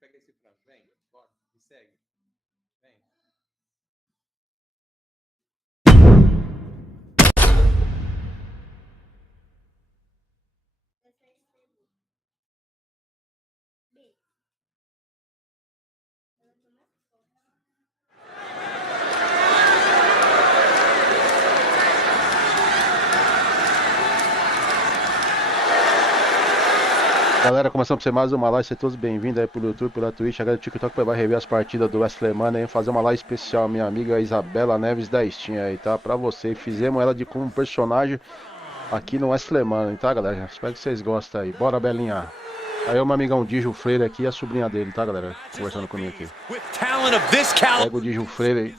pega esse frango. Vem, bora, me segue. Vem. Galera, começando pra ser mais uma live, sejam todos bem-vindos aí pelo YouTube, pela Twitch, agora do TikTok vai rever as partidas do Wrestlemania aí, fazer uma live especial, minha amiga Isabela Neves da Steam aí, tá? Pra você, fizemos ela de como personagem aqui no Wrestlemania, tá, galera? Espero que vocês gostem aí, bora, Belinha. Aí o meu amigão Dijo Freire aqui e a sobrinha dele, tá, galera? Conversando comigo aqui. Pega o Dijo Freire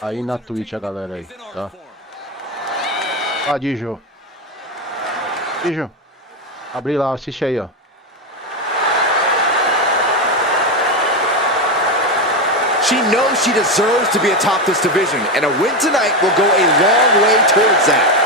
aí na Twitch, a galera aí, tá? Ó, Dijo. Dijo, abre lá, assiste aí, ó. She knows she deserves to be atop this division, and a win tonight will go a long way towards that.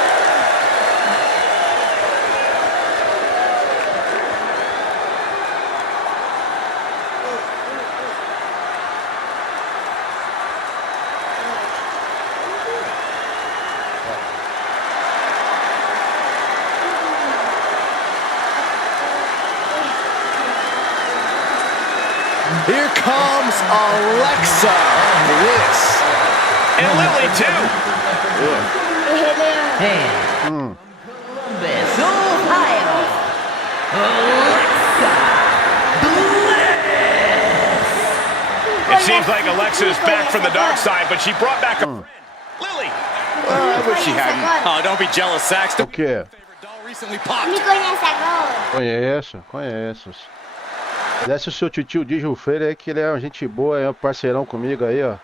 Here comes Alexa Bliss. And Lily, too. And Columbus, Ohio, Alexa Bliss. It seems like Alexa is back from the dark side, but she brought back a friend. Lily. I wish she hadn't. Oh, don't be jealous, Saxton. O quê? Doll recently popped. Me conhece agora? Conheço. Desce o seu tio Dijo Freire aí, que ele é uma gente boa, é um parceirão comigo aí, ó.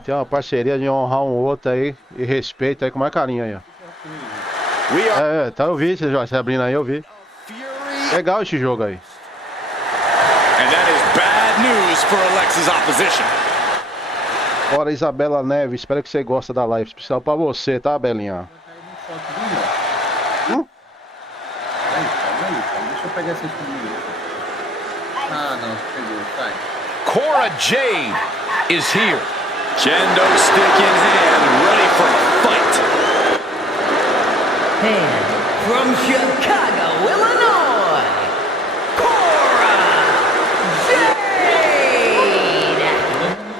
Tem uma parceria de honrar um outro aí e respeito aí com mais carinho aí, ó. Tá, eu vi, você abrindo aí, eu vi. Legal esse jogo aí. And that is bad news for Alexa's opposition. Bora, Isabela Neves, espero que você goste da live especial pra você, tá, Belinha? Deixa eu pegar essas comigo. Ah, não, pegou, sai. Cora Jade is here. Kendo stick in hand, ready for a fight. And from Chicago, Illinois, Cora Jade.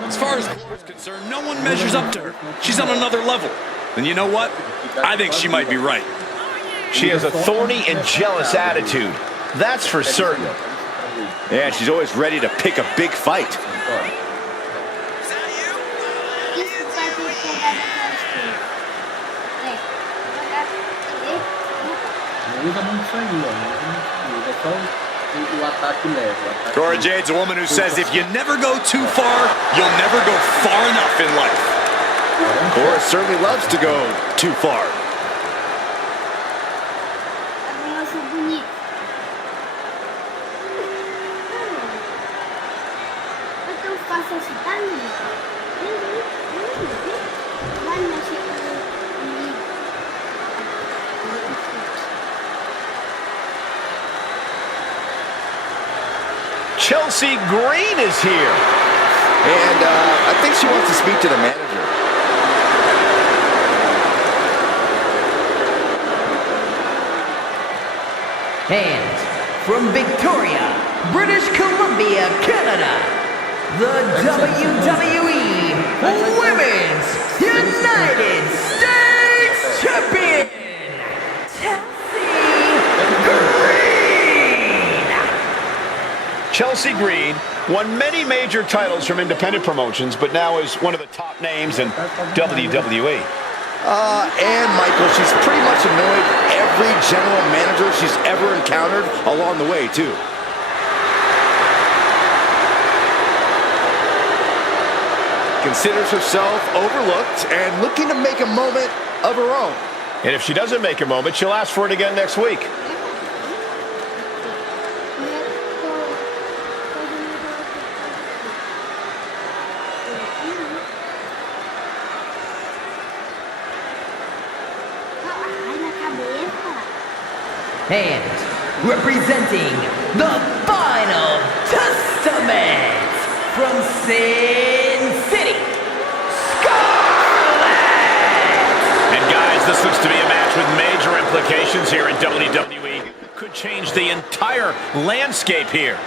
As far as Cora's concerned, no one measures up to her. She's on another level. And you know what? I think she might be right. She has a thorny and jealous attitude. That's for certain. Yeah, she's always ready to pick a big fight. Isso vai ter que pegar depois que... Não usa muito isso aí, ó. Usa só o ataque leve. Cora Jade's a woman who says if you never go too far, you'll never go far enough in life. Cora certainly loves to go too far. Eu sou bonito. É tão fácil assim, tá, amigo? Vai mexer comigo. Chelsea Green is here. And I think she wants to speak to the manager. And from Victoria, British Columbia, Canada, the WWE Women's United States Champion, Chelsea Green won many major titles from independent promotions, but now is one of the top names in WWE. And Michael, she's pretty much annoyed every general manager she's ever encountered along the way, too. Considers herself overlooked and looking to make a moment of her own. And if she doesn't make a moment, she'll ask for it again next week. And representing the final Sin City, And guys, this looks to be a match with major implications here in WWE. Could change the entire landscape here.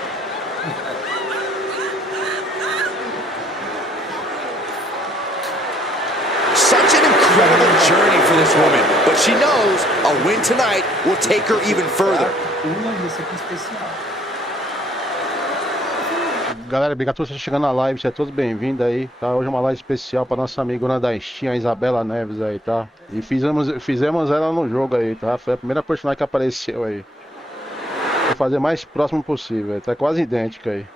Such an incredible journey for this woman, but she knows a win tonight will take her even further. Esse aqui é especial. Galera, obrigado por você chegando na live, sejam todos bem-vindos aí, tá? Hoje é uma live especial para nossa amigona da Steam, a Isabela Neves aí, tá? E fizemos ela no jogo aí, tá? Foi a primeira personagem que apareceu aí. Vou fazer mais próximo possível, tá quase idêntica aí.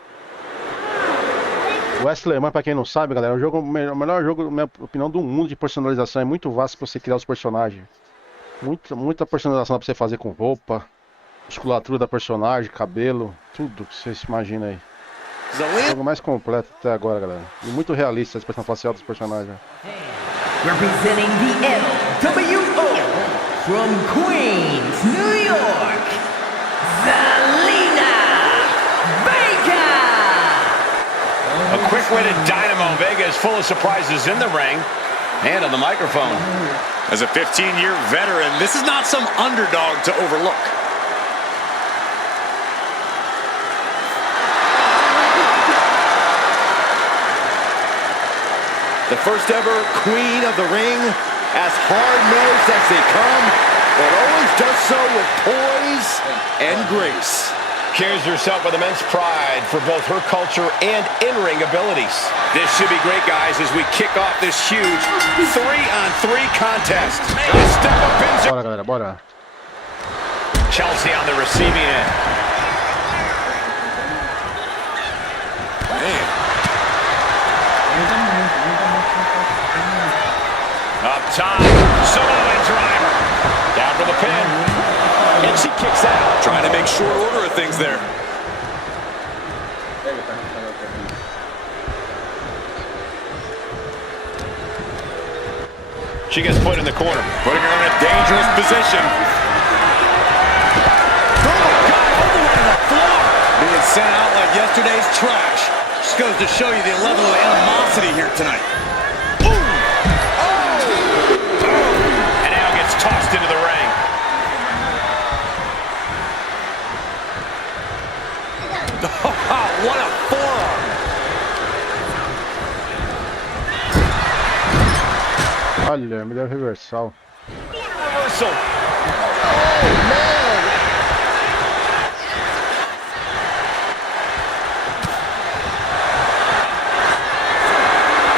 O Wrestlemania, pra quem não sabe, galera, é o melhor jogo, na minha opinião, do mundo de personalização. É muito vasto pra você criar os personagens. Muita personalização pra você fazer com roupa, musculatura da personagem, cabelo, tudo que você se imagina aí. O jogo mais completo até agora, galera. E muito realista a expressão facial dos personagens. representing the LWO from Queens, New York, Zelina Vega. A quick-witted Dynamo. Vega is full of surprises in the ring and on the microphone. As a 15-year veteran, this is not some underdog to overlook. The first ever queen of the ring, as hard-nosed as they come, but always does so with poise and grace. Carries herself with immense pride for both her culture and in-ring abilities. This should be great, guys, as we kick off this huge 3-on-3 contest. Step up in. Bora, galera, bora. Chelsea on the receiving end. Man. Up top, Samoan driver. Down for the pin. And she kicks out. Trying to make short order of things there. She gets put in the corner. Putting her in a dangerous position. Oh my God, all the way to the floor. Being sent out like yesterday's trash. Just goes to show you the level of animosity here tonight. And now gets tossed into the ring. What a forearm. Olha, me deu reversal. Reversal. Oh, man.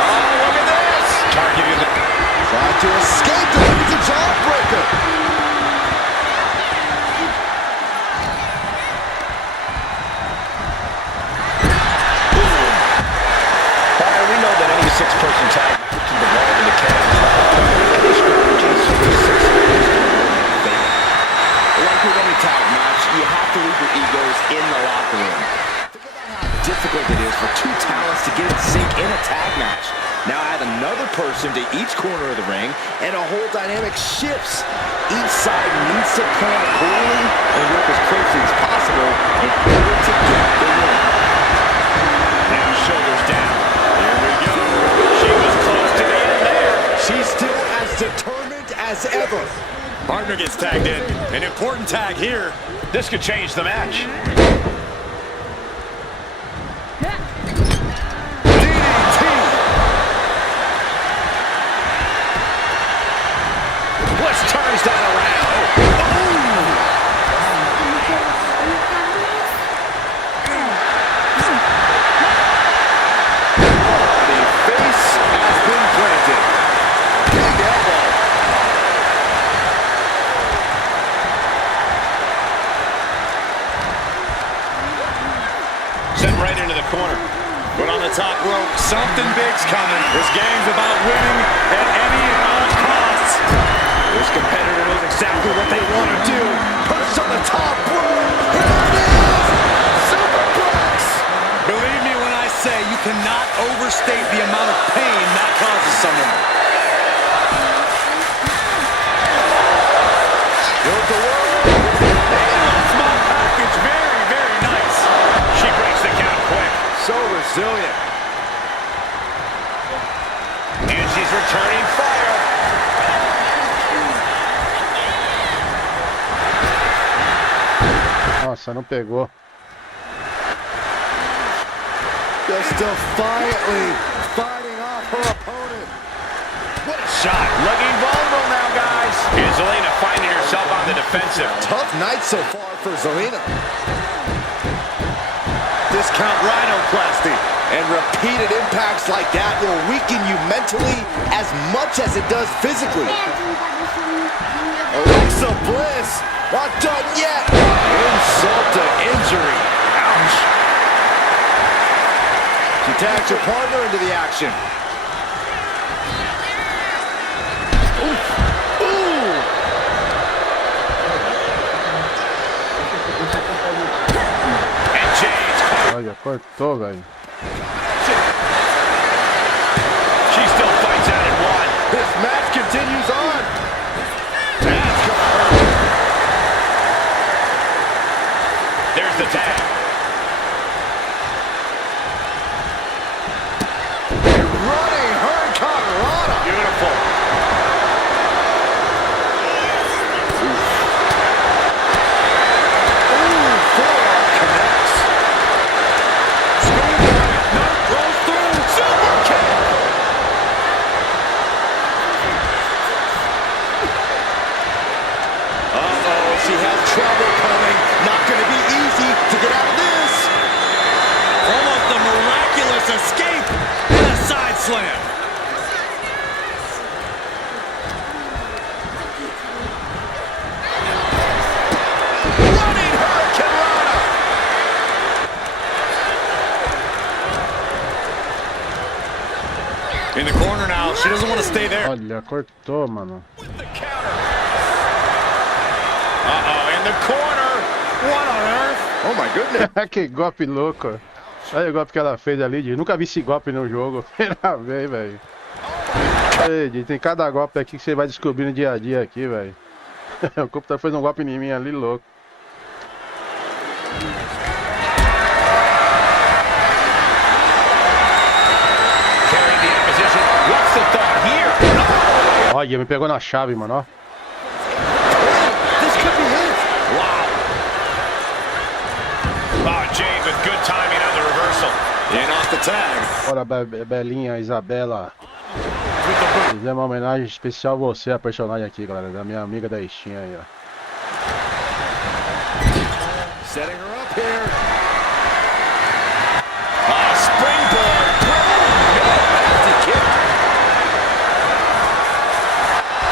Oh, look at this. Targeting the... Trying to escape the jawbreaker. We know that any six-person tag match can evolve into chaos. Like with any tag match, you have to leave your egos in the locker room. Think about how difficult it is for two talents to get in sync in a tag match. Now add another person to each corner of the ring, and a whole dynamic shifts. Each side needs to plan accordingly and work as closely as possible in order to get the win. Now shoulders down. Here we go. She was close to the end there. She's still as determined as ever. Partner gets tagged in. An important tag here. This could change the match. DDT! Bliss turns that around. The face has been planted. Big elbow. Sent right into the corner. But on the top rope, Something big's coming. This game's about winning at any and all costs. this competitor knows exactly what they want to do. Perched on the top rope. Here it is. Superplex. Believe me when I say you cannot overstate the amount of pain that causes someone. Built the world. Small package. Very, very nice. She breaks the count quick. So resilient. She's returning fire. Nossa, não pegou. Just defiantly fighting off her opponent. What a shot. Looking vulnerable now, guys. Here's Zelina finding herself on the defensive. Tough night so far for Zelina. Discount rhinoplasty. And repeated impacts like that will weaken you mentally as much as it does physically. Alexa Bliss, not done yet. Insult to injury. Ouch. She tags her partner into the action. And James. Olha, cortou, velho. She still fights out at one. This match continues on. That's gonna hurt. There's the tag. Running hurricanrana. Beautiful. Ooh, forearm connects. No, rolls through. Super kick. Uh-oh, she has trouble coming. Not going to be easy to get out of this. Almost a miraculous escape and a side slam. Running hurricanrana. In the corner now. She doesn't want to stay there. Olha, cortou, mano. With the counter. Uh-oh, in the corner. What on earth? Oh, my goodness. Que golpe louco. Olha o golpe que ela fez ali, nunca vi esse golpe no jogo. Primeira vez, velho. Ei, tem cada golpe aqui que você vai descobrindo dia a dia aqui, velho. O computador fez um golpe em mim ali, louco. Carrying the opposition. What's the thought here? Olha, me pegou na chave, mano, ó. This could be it. Wow. Oh, James with good timing on the reversal. In off the tag. Bora, Belinha, Isabela. Fizemos uma homenagem especial a você, a personagem aqui, galera. Da minha amiga da Steam aí, ó. Setting her up here. Oh, springboard. Nasty kick.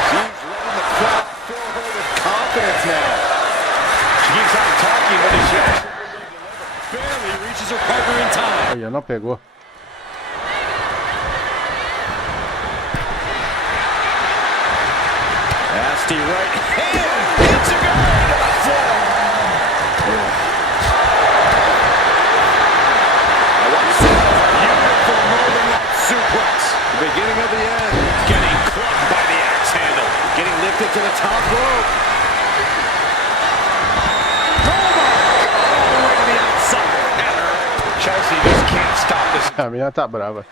She's letting the crowd fill her with confidence now. She keeps on talking, but she Barely reaches her partner in time. Olha, não pegou. nasty right hand. Hits a guy to the floor. I watched that. Beautiful Northern Light suplex. The beginning of the end. Getting clubbed by the axe handle. Getting lifted to the top rope. Chelsea just can't stop this. A menina tá brava.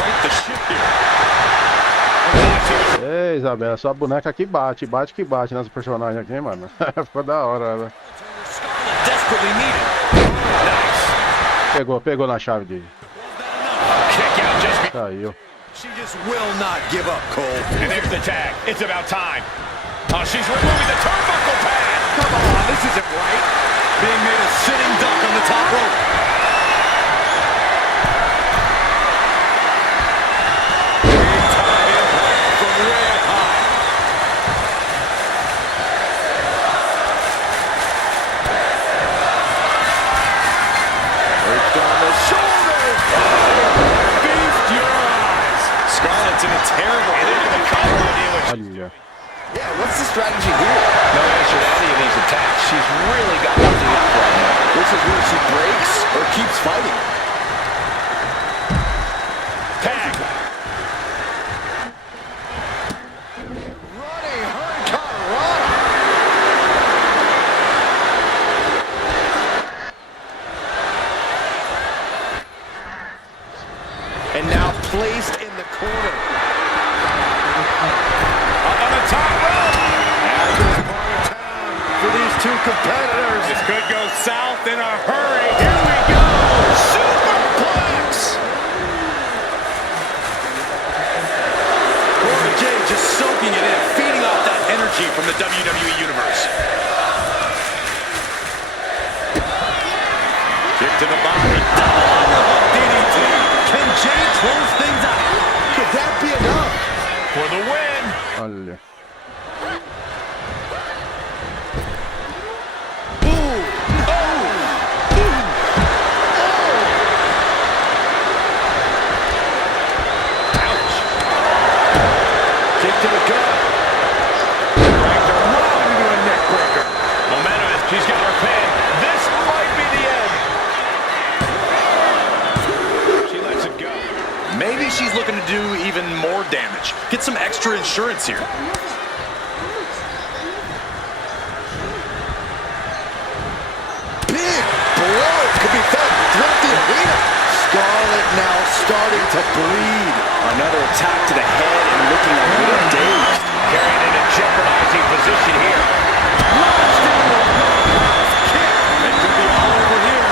Right the ship here. Ei, Isabela, sua boneca aqui bate que bate nessa personagem aqui, mano. Ficou da hora, né? Desperately needed. Pegou na chave dele. Kick out just Saiu. She just will not give up, Cole. And there's the tag. It's about time. Oh, she's removing the turnbuckle pad. Come on, this isn't right. Being made a sitting duck on the top rope. Big time impact from way up high. Perched on the shoulders. Feast your eyes. Scarlett's in a terrible into the combo dealer. Olha. Yeah, what's the strategy here? No answer to any of these attacks. She's really got nothing up right now. This is where she breaks or keeps fighting. Tag. Running hurricanrana. And now placed in the corner. two competitors. This could go south in a hurry. Here we go. Superplex. Cora Jade just soaking it in, feeding off that energy from the WWE Universe. Kick to the body. Double underhook DDT. Can Jade close things out? Could that be enough for the win? Olha. To the gut. Dragged her right into a neck breaker. Momentum is, She's got her pin. This might be the end. She lets it go. maybe she's looking to do even more damage. Get some extra insurance here. Big blow could be felt throughout the arena. Scarlett now starting to bleed. Another attack to the head and looking a little dazed. Carrying in a jeopardizing position here. Launched into a roundhouse kick. It could be all over here.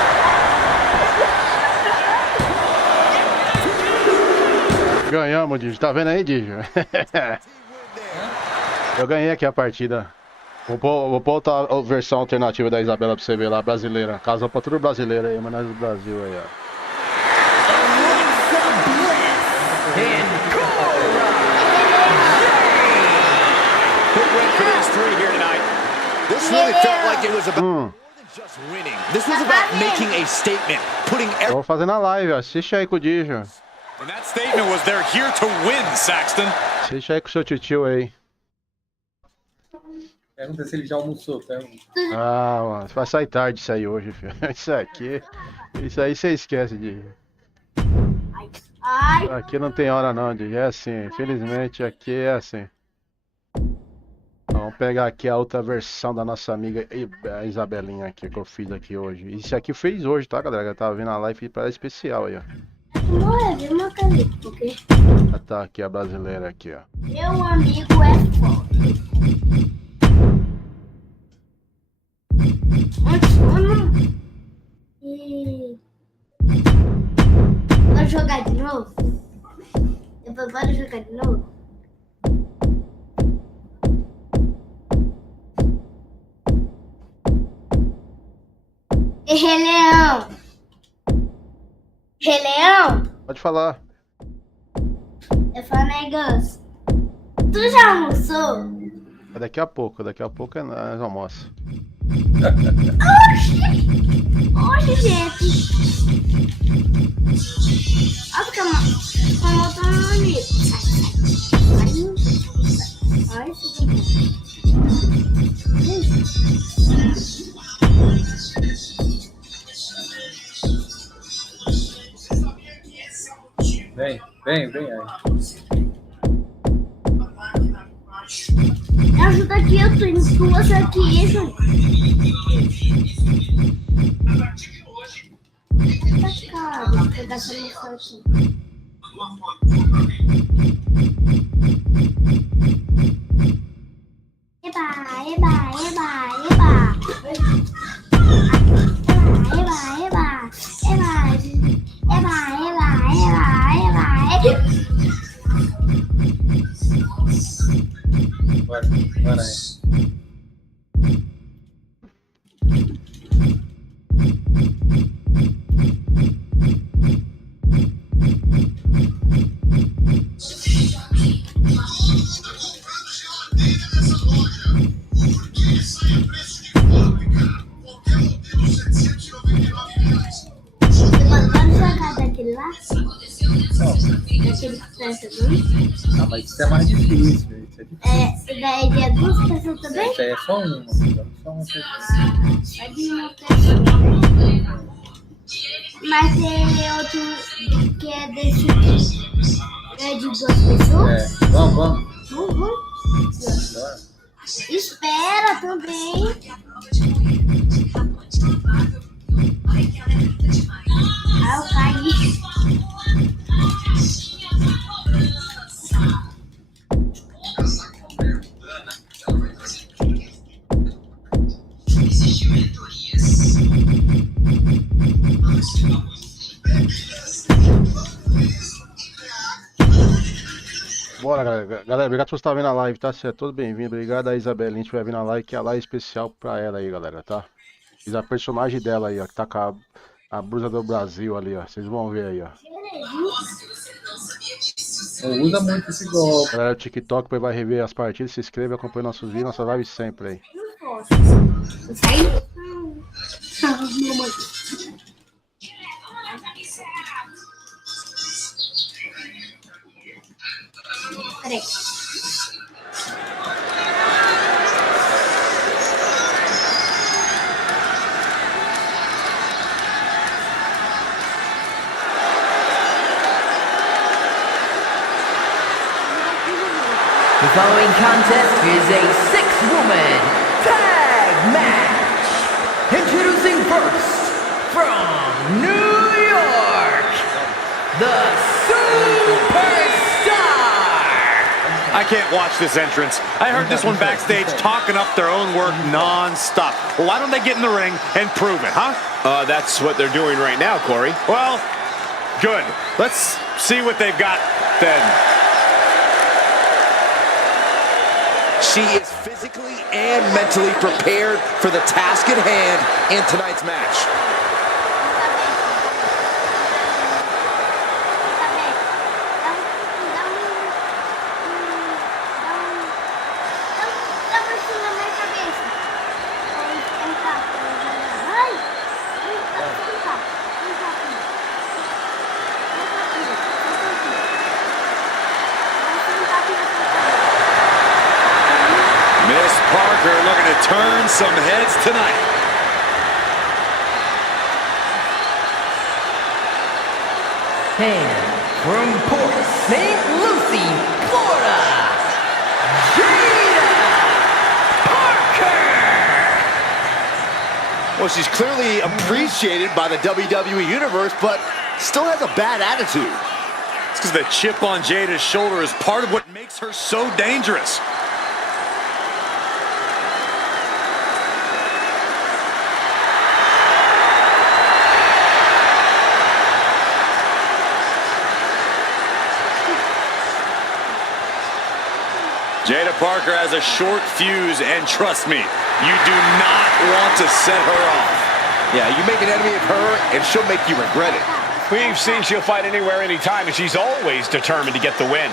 Ganhamos, Digio. Tá vendo aí, Digio? Eu ganhei aqui a partida. Vou pôr outra versão alternativa da Isabela pra você ver lá, brasileira. Casou pra tudo brasileiro aí, mas nós do Brasil aí, ó. Big win for these three here tonight. This really felt like it was about more than just winning. This was about making a statement, putting Tô fazendo a live, ó. Assiste aí com o Digio. And that statement was they're here to win, Saxton. Assiste aí com o seu tio aí. Pergunta se ele já almoçou, pergunta. Ah, mano, vai sair tarde isso aí hoje, filho. Isso aí você esquece, Digio. Ai, Aqui não tem hora não, Digio. É assim, infelizmente aqui é assim. Vamos pegar aqui a outra versão da nossa amiga a Isabelinha aqui que eu fiz aqui hoje. Isso aqui fez hoje, tá, galera? Eu tava vendo a live para especial aí, ó. não é, viu, uma caneta, porque Ah, tá aqui a brasileira aqui, ó. meu amigo é forte. E... Bora jogar de novo? Depois bora jogar de novo? E Rei Leão! Rei Leão! Pode falar. Eu falo um negócio. Tu já almoçou? É daqui a pouco é nós almoço. Oxe, gente! Olha que eu montando no amigo. Olha isso. Vem aí. Me ajuda aqui, eu tô indo com você aqui, Ju. Tá caro, vou pegar essa moça aqui. Eba, eba, eba, eba. Eba, eba, eba. Eba, eba, eba, eba. Bora aí. Vamos jogar daquele lá? Daquele que presta dois? Ah, mas isso é mais difícil. Isso é difícil. Esse daí é de duas pessoas também? Isso aí é só uma. Só uma pessoa. É de uma pessoa. Mas tem outro que é desse é de duas pessoas? É. Vamos. Uhum. Bora. Espera também. Ah, eu caí. Bora, galera. Galera, obrigado por estar vendo a live, tá? Seja todos bem-vindos. Obrigado a Isabela, a gente vai vir na live, que é a live especial pra ela aí, galera, tá? Fiz a personagem dela aí, ó, que tá com a blusa do Brasil ali, ó. Vocês vão ver aí, ó. Não usa muito esse golpe. Galera, o TikTok depois vai rever as partidas. Se inscreva, acompanhe nossos vídeos, nossa live sempre aí. Peraí. The following contest is a six-woman tag match. Introducing first, from New York, the Superstar. I can't watch this entrance. I heard this one backstage talking up their own work non-stop. Well, why don't they get in the ring and prove it, huh? That's what they're doing right now, Corey. Well, good. Let's see what they've got then. She is physically and mentally prepared for the task at hand in tonight's match. Miss Parker looking to turn some heads tonight. And from Port St. Lucie, Florida, Jada Parker. Well, she's clearly appreciated by the WWE Universe, but still has a bad attitude. It's because the chip on Jada's shoulder is part of what makes her so dangerous. Jada Parker has a short fuse, and trust me, you do not want to set her off. Yeah, you make an enemy of her, and she'll make you regret it. We've seen she'll fight anywhere, anytime, and she's always determined to get the win.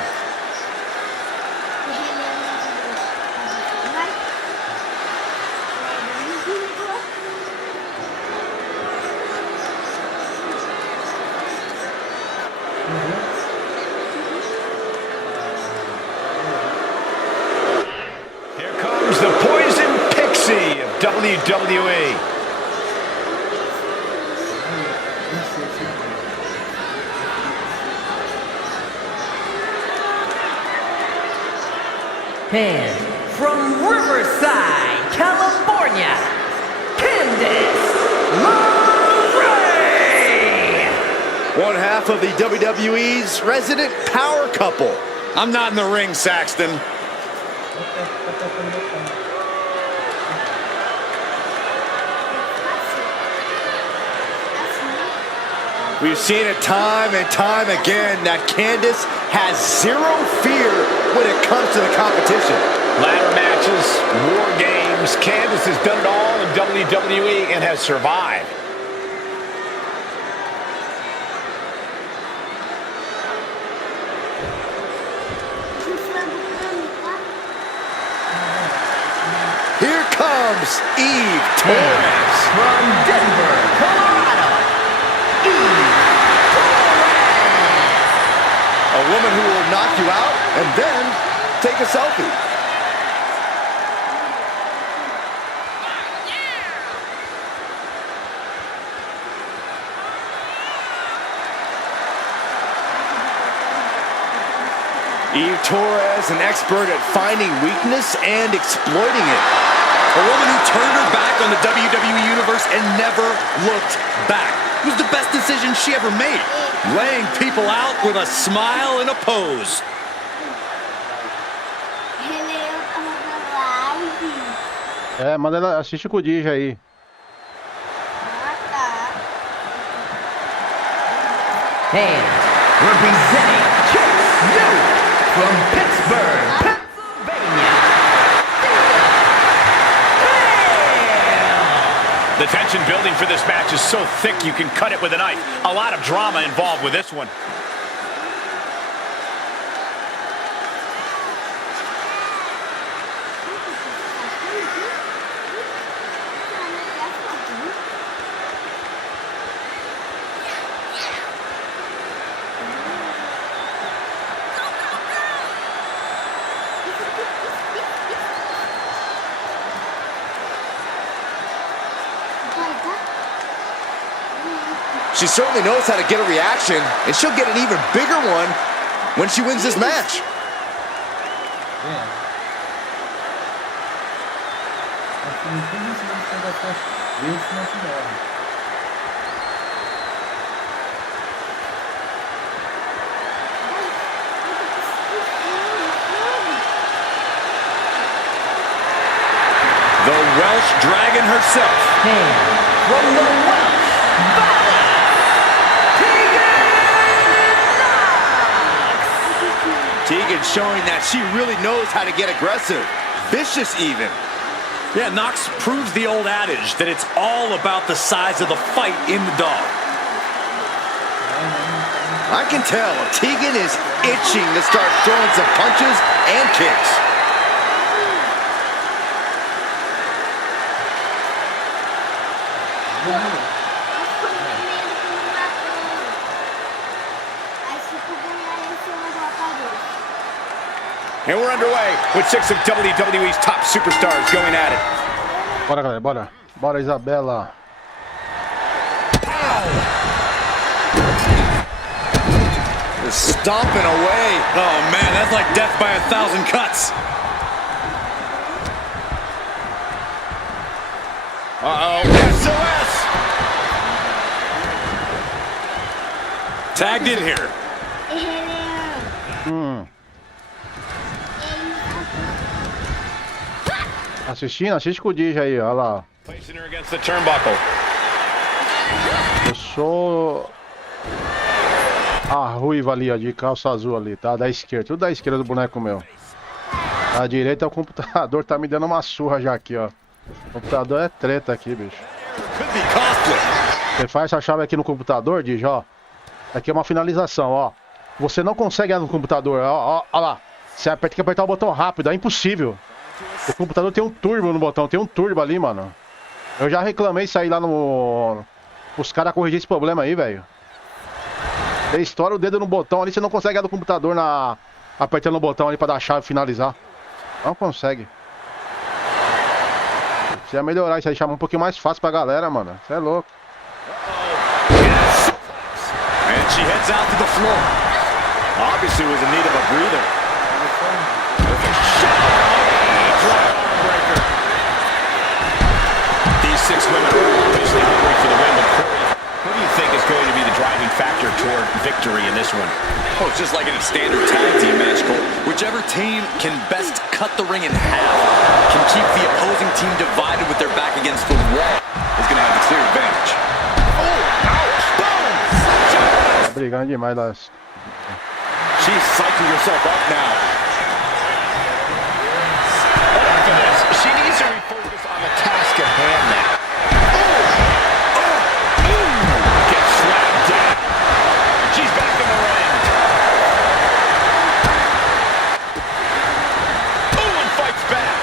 Here comes the Poison Pixie of WWE. And from Riverside, California, Candice LeRae. One half of the WWE's resident power couple. I'm not in the ring, Saxton. We've seen it time and time again that Candice has zero fear when it comes to the competition. Ladder matches, war games. Candice has done it all in WWE and has survived. Here comes Eve Torres. From Denver, Colorado, Eve Torres. A woman who will knock you out and then take a selfie. Eve Torres, an expert at finding weakness and exploiting it. A woman who turned her back on the WWE Universe and never looked back. It was the best decision she ever made. Laying people out with a smile and a pose. É, manda ela, assiste com o Dija aí. And representing Chase New from Pittsburgh. The tension building for this match is so thick you can cut it with a knife. A lot of drama involved with this one. She certainly knows how to get a reaction, and she'll get an even bigger one when she wins this match. É. Acho que não tem isso na segunda-feira. Esse não se morre. The Welsh Dragon herself. And from the Welsh Valley, Tegan showing that she really knows how to get aggressive, vicious even. Yeah, Knox proves the old adage that it's all about the size of the fight in the dog. I can tell Tegan is itching to start throwing some punches and kicks. And we're underway with 6 of WWE's top superstars going at it. Bora, galera, bora. Bora, Isabela. Just stomping away. Oh man, that's like death by 1,000 cuts. Uh-oh. SOS! Tagged in here. Assistindo? Assiste com o DJ aí, olha lá. Placing her against the turnbuckle. Eu sou a ruiva ali, ó, de calça azul ali, tá? Da esquerda, tudo da esquerda do boneco meu. A direita, o computador tá me dando uma surra já aqui, ó. O computador é treta aqui, bicho. Você faz essa chave aqui no computador, DJ, ó. Aqui é uma finalização, ó. Você não consegue no computador, ó lá. Você tem que apertar o botão rápido, é impossível. O computador tem um turbo no botão, tem um turbo ali, mano. Eu já reclamei isso aí lá no... Os caras corrigir esse problema aí, velho. Você estoura o dedo no botão ali, você não consegue ir no computador apertando o botão ali pra dar a chave e finalizar. Não consegue. Precisa melhorar isso aí, chamar um pouquinho mais fácil pra galera, mano. Você é louco. And she heads out to the floor. Obviously was in need of a breather. These 6 women are obviously hungry for the win, but who do you think is going to be the driving factor toward victory in this one? Oh, it's just like in a standard tag team match, Cole. Whichever team can best cut the ring in half, can keep the opposing team divided with their back against the wall, is going to have the clear advantage. Oh, ouch! Boom! Tá brigando demais lá. She's psyching herself up now. After this, she needs to refocus on the task at hand now. Gets slapped down. She's back in the ring. And fights back.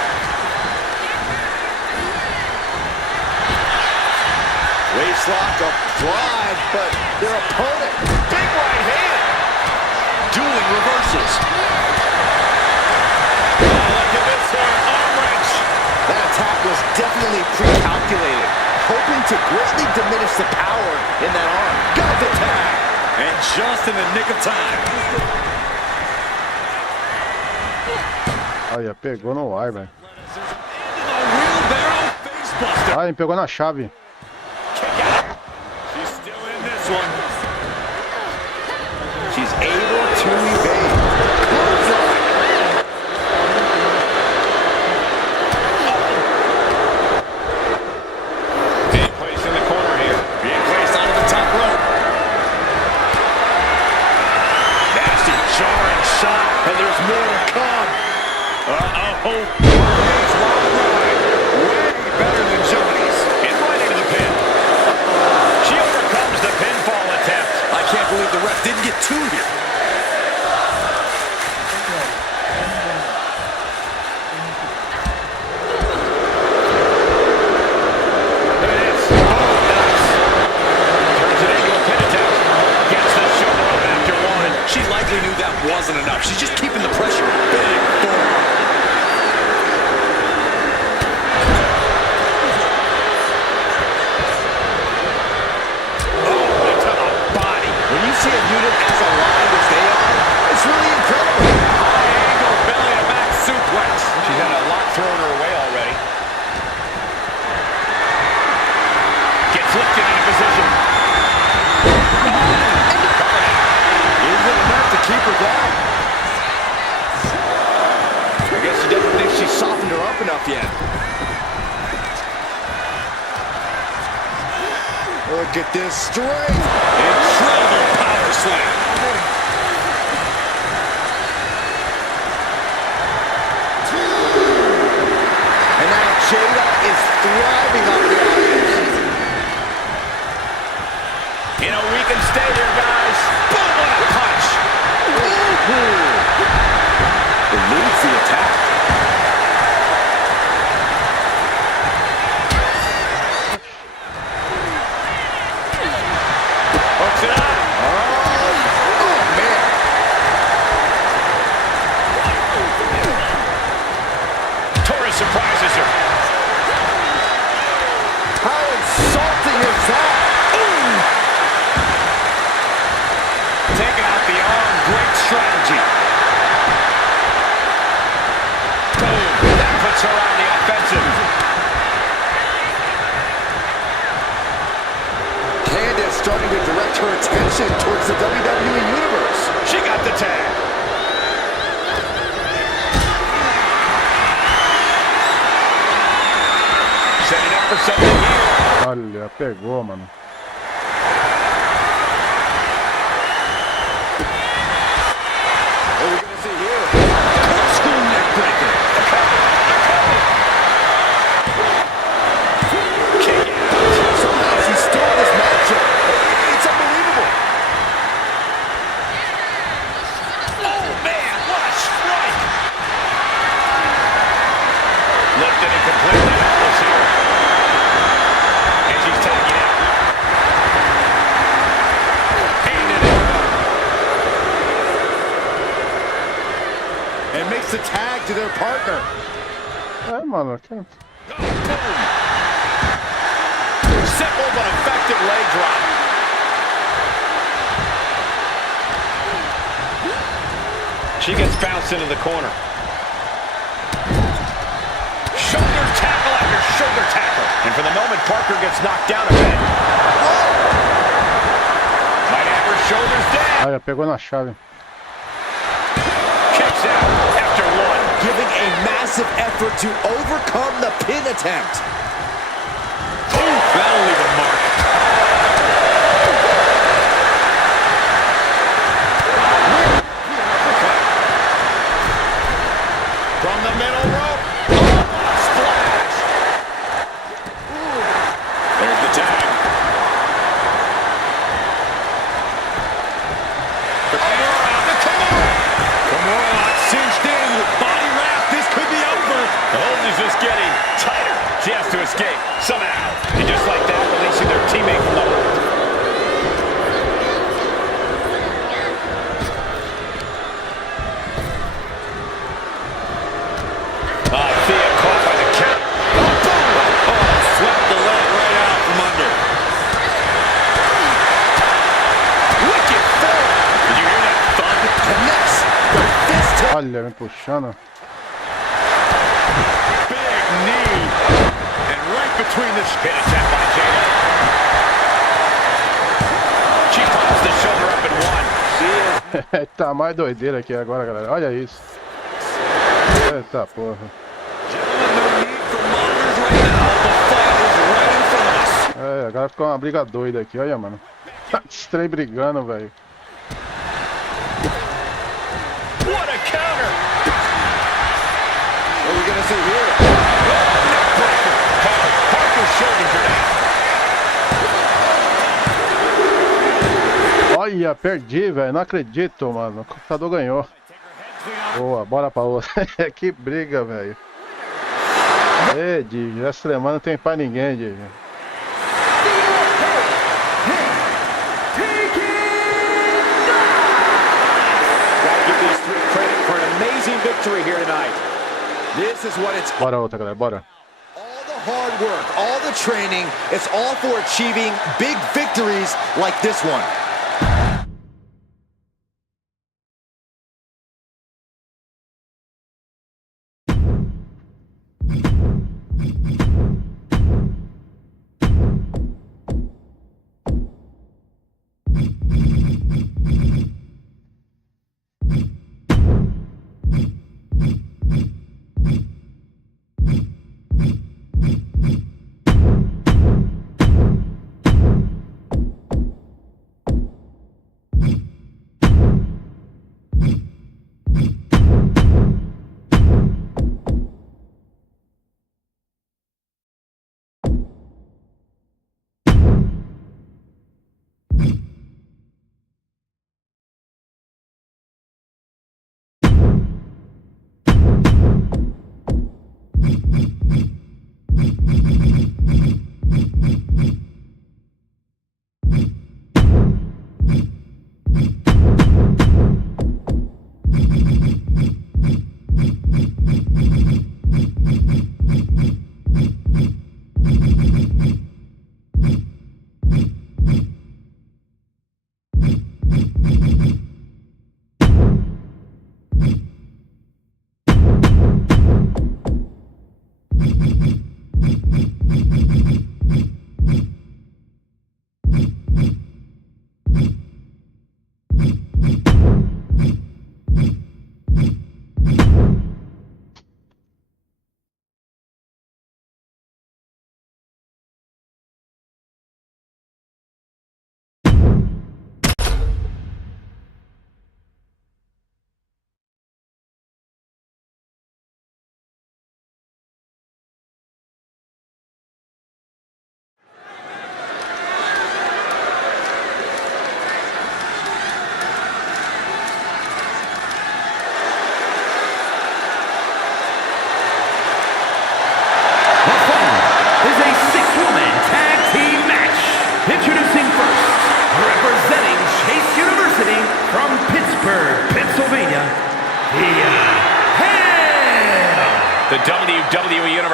Waistlock applied, but their opponent, big right hand. Dueling reversals. Look at this here, arm wrench. That attack was definitely pre-calculated, hoping to greatly diminish the power in that arm. Got the tag, and just in the nick of time. Olha, pegou no ar, velho. Wheelbarrow facebuster. Ai, me pegou na chave. She's still in this one. She's able to evade. Being placed in the corner here. Being placed onto the top rope. Nasty jarring shot, and there's more to come. Uh-oh. Way better than Johnny's. And right into the enough yet. Look at this strength. Incredible power slam. And now Jada is thriving off the audience. You know, we can stay there, guys. Boom, what a punch. Eludes the attack. Hooks it up. Oh, man. Torres surprises her. How insulting is that? Taking out the arm, great strategy. Boom, that puts her on the offensive. Candace starting to direct her attention towards the WWE Universe. She got the tag. Setting up for something here. Olha, pegou, mano. What are we going to see here? School neck breaker. Kick out. Somehow she's still in this matchup. It's unbelievable. Oh, man, what a strike. Lifted and completely helpless here. And she's tagging out. Hand and elbow. And makes the tag to their partner. É, mano. Que... Simple but effective leg drop. She gets bounced into the corner. Shoulder tackle after shoulder tackle. And for the moment, Parker gets knocked down a bit. Might have her shoulders down. Olha, pegou na chave. Kicks out after one. Giving a massive effort to overcome the pin attempt. That'll leave a mark. From the middle rope. Splash. There's the tag. Kimura cinched in with body wrap. This could be over. The hold is just getting tighter. She has to escape somehow. And just like that, releasing their teammate from the hold. Thea caught by the count. Oh, swept the leg right out from under. Wicked forward. Did you hear that thud? Connects the fist to Olha, vem puxando. Big knee. And right between the spin attempt by Jada. She pops the shoulder up in one. Tá mais doideira aqui agora, galera. Olha isso. Eita porra. É, agora ficou uma briga doida aqui, olha, mano. Os três brigando, velho. What a counter! What are we gonna see here? Parker's shoulders are down. Olha, perdi, velho. Não acredito, mano. O computador ganhou. Boa, bora pra outra. Que briga, velho. Ei, Digi, essa semana não tem pra ninguém, Digi. Gotta give these three credit for an amazing victory here tonight. This is what it's Bora outra, galera, bora. All the hard work, all the training, it's all for achieving big victories like this one.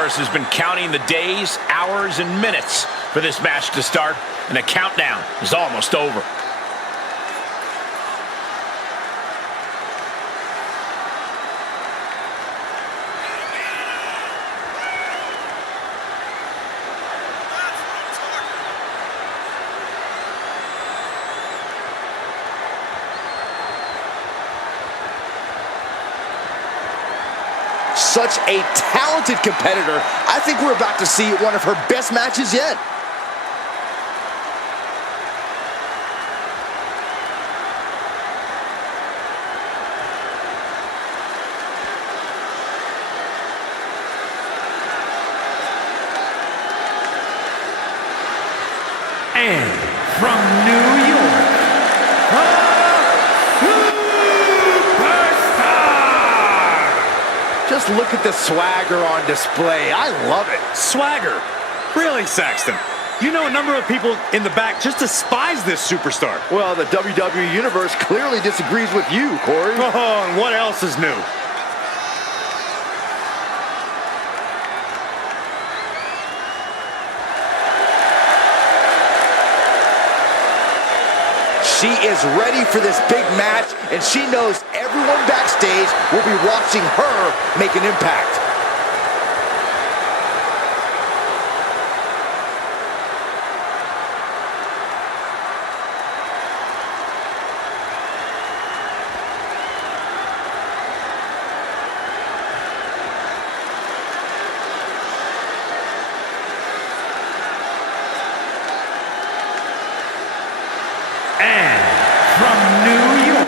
Universe has been counting the days, hours, and minutes for this match to start, and the countdown is almost over. Such a talented competitor. I think we're about to see one of her best matches yet. And from New York, Just look at the swagger on display. I love it. Swagger? Really, Saxton? You know a number of people in the back just despise this superstar. Well, the WWE Universe clearly disagrees with you, Corey. Oh, and what else is new? She is ready for this big match, and she knows everyone backstage will be watching her make an impact. and from New York,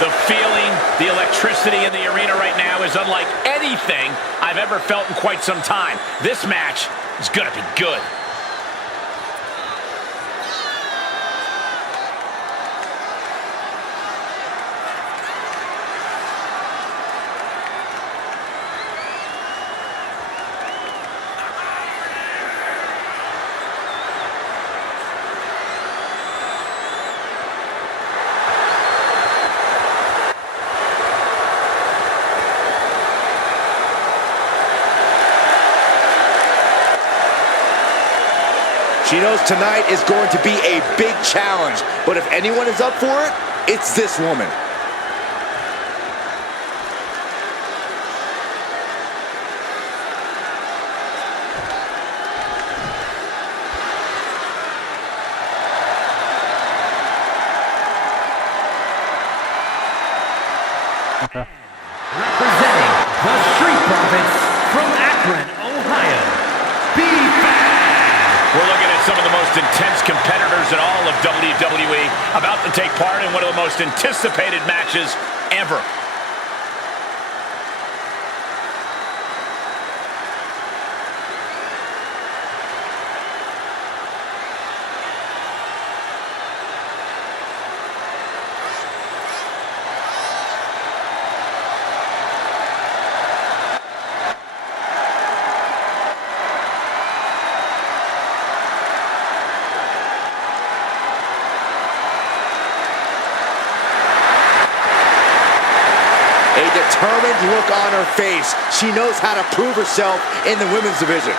The feeling, the electricity in the arena right now is unlike anything I've ever felt in quite some time. This match is going to be good. She knows tonight is going to be a big challenge, but if anyone is up for it, it's this woman. representing the Street Profits from Akron, Ohio, We're looking at some of the most intense competitors in all of WWE about to take part in one of the most anticipated matches ever. A determined look on her face. She knows how to prove herself in the women's division.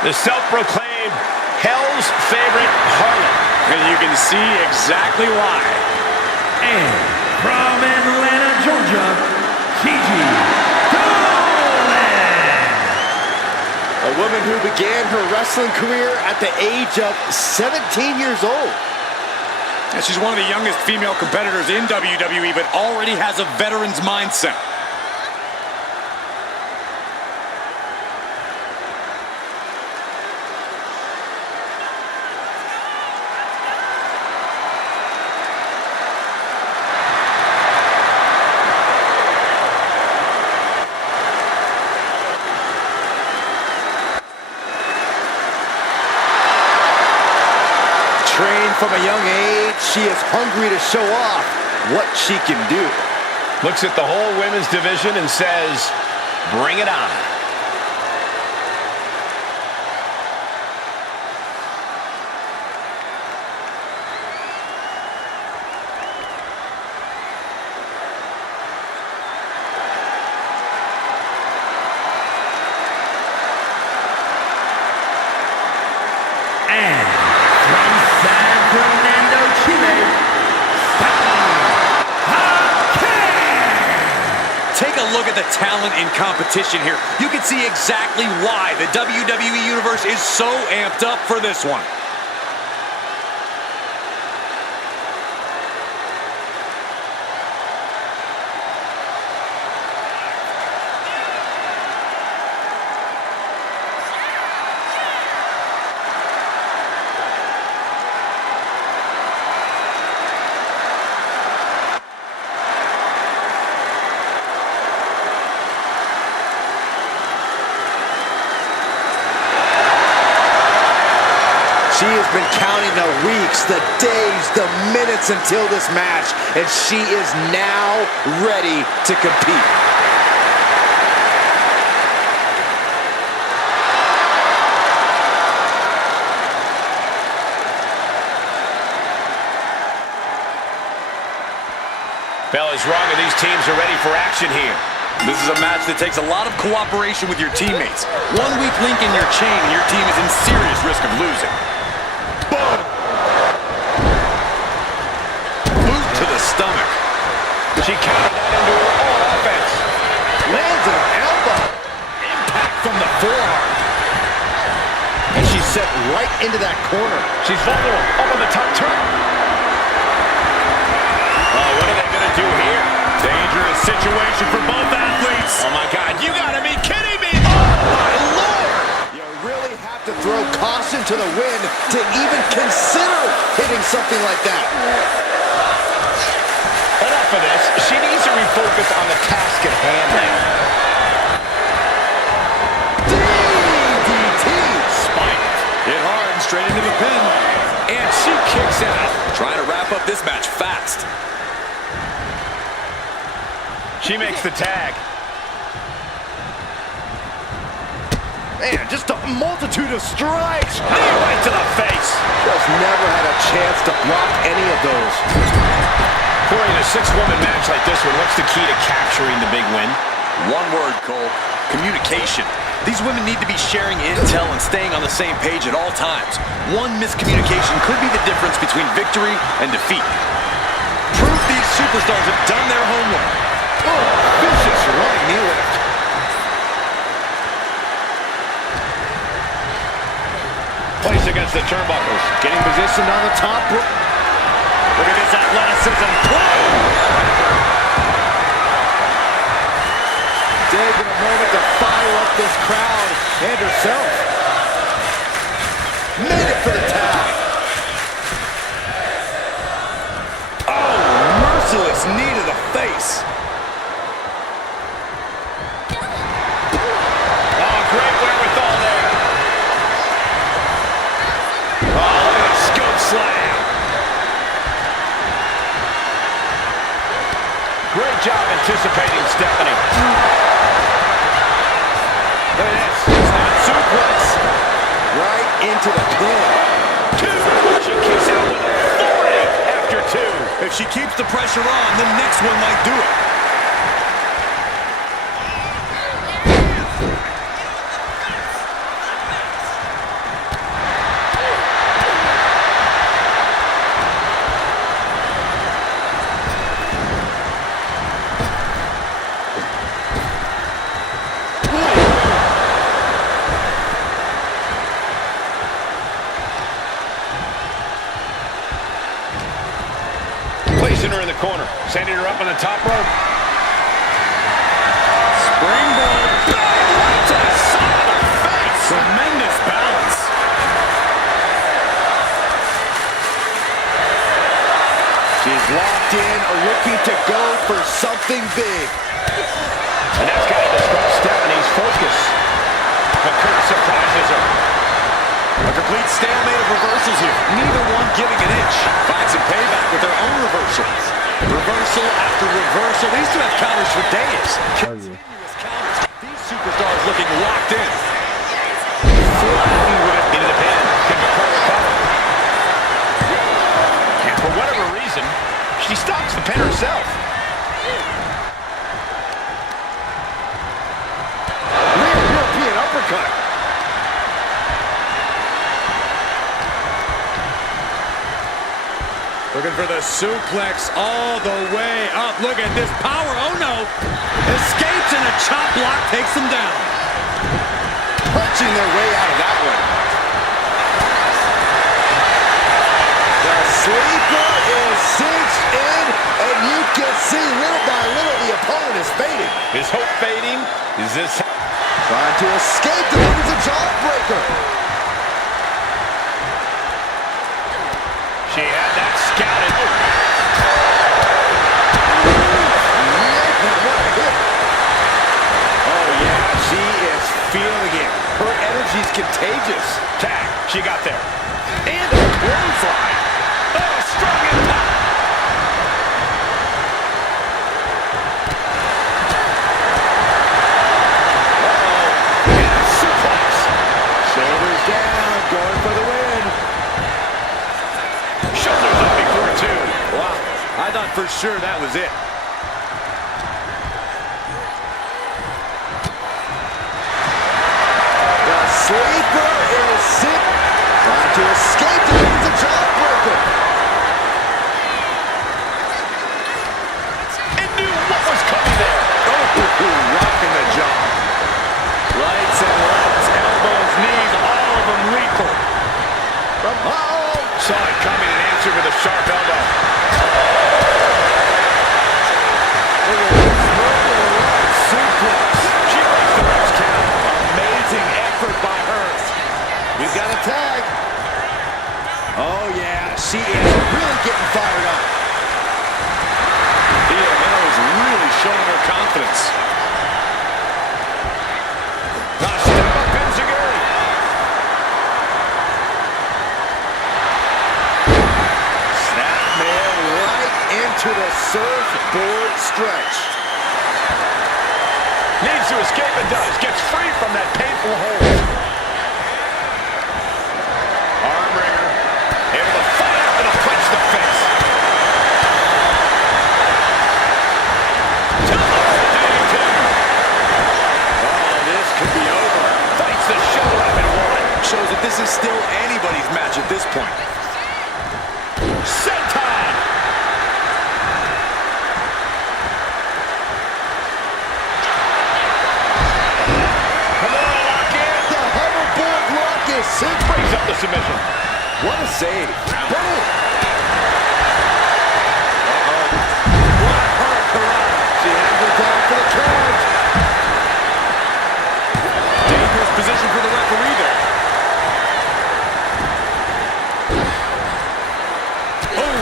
The self-proclaimed Hell's Favorite Harlot. And you can see exactly why. and from Atlanta, Georgia, Gigi Dolan. A woman who began her wrestling career at the age of 17 years old. And she's one of the youngest female competitors in WWE, but already has a veteran's mindset. from a young age, she is hungry to show off what she can do. Looks at the whole women's division and says, bring it on. And from San Fernando, Chile, take a look at the talent in competition here. You can see exactly why the WWE Universe is so amped up for this one. She has been counting the weeks, the days, the minutes until this match, and she is now ready to compete. Bell is wrong, and these teams are ready for action here. This is a match that takes a lot of cooperation with your teammates. One weak link in your chain, and your team is in serious risk of losing. Boom! Boot to the stomach. She countered that into her own offense. Lands an elbow. Impact from the forearm. And she's set right into that corner. She's vulnerable. Up on the top turn. Oh, what are they going to do here? Dangerous situation for both athletes. Oh, my God. You got to be kidding me. Oh, my Lord. You really have to throw caution to the wind to even consider hitting something like that. Enough of this. She needs to refocus on the task at hand now. DDT. Spike. Hit hard and straight into the pin. And she kicks out. Trying to wrap up this match fast. She makes the tag. Man, just a multitude of strikes. Knee right to the face. Just never had a chance to block any of those. Corey, in a six-woman match like this one, what's the key to capturing the big win? One word, Cole. Communication. These women need to be sharing intel and staying on the same page at all times. One miscommunication could be the difference between victory and defeat. Proof these superstars have done their homework. Oh, vicious running knee lift. Placed against the turnbuckles. Getting positioned on the top rope. Look at this athleticism. Taking a moment to fire up this crowd and herself. Made it for the tag. Oh, merciless knee to the face. Oh, great wherewithal there. Oh, look at the scoop slam. Great job anticipating Stephanie. Look at this. It's not suplex. Right into the pin. Two. She kicks out with authority after two. If she keeps the pressure on, the next one might do it. Placing her in the corner. Sending her up on the top rope. Springboard. Right to the side of the face. Tremendous balance. She's locked in, looking to go for something big. And that's got to disrupt Stephanie's focus. But Kurt surprises her. Look at complete stalemate of reversals here. Neither one giving an inch. Find some payback with their own reversals. Reversal after reversal. These two have counters for days. Continuous counters. These superstars looking locked in. Flattened with it into the pin. Can McCall recover? And for whatever reason, she stops the pin herself. Real European uppercut. Looking for the suplex all the way up. Look at this power. Oh, no. Escapes and a chop block takes them down. Punching their way out of that one. The sleeper is cinched in, and you can see little by little the opponent is fading. Is hope fading? Is this... Trying to escape, delivers a jawbreaker. She had that scouted. Oh, yeah, she is feeling it. Her energy's contagious. Tag, she got there. And a clothesline. Oh, strong impact. Uh-oh. And a suplex. Shoulders down, going for the win. Shoulders up before two. Wow, I thought for sure that was it. The sleeper is sick. Trying to escape, delivers a jawbreaker. And knew what was coming there. Oh, rocking the jaw. Rights and lefts, elbows, knees, all of them lethal. From home. Saw it coming and answered with a sharp elbow. Look at this. Suplex. She breaks the ref's count. Amazing effort by her. We've got a tag. Oh, yeah. She is really getting fired up. Thea Hale is really showing her confidence. Now step up Enziguri. Snapmare right into the surfboard stretch. Needs to escape and does. Gets free from that painful hold. Arm wringer. Able to fight up and a punch to the face. Oh, this could be over. Fights the shoulder up and one. Shows that this is still anybody's match at this point. Senton! Brings up the submission. What a save. Boom. What a hurricane. She has her down for the count. Dangerous position for the referee there. Boom.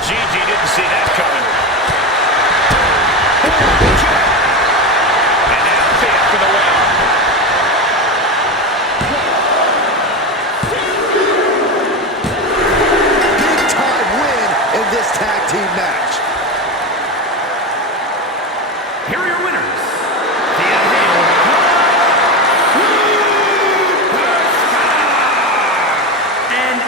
Gigi didn't see that coming. And now Thea for the win. Big time win in this tag team match. Here are your winners. Thea Hale. And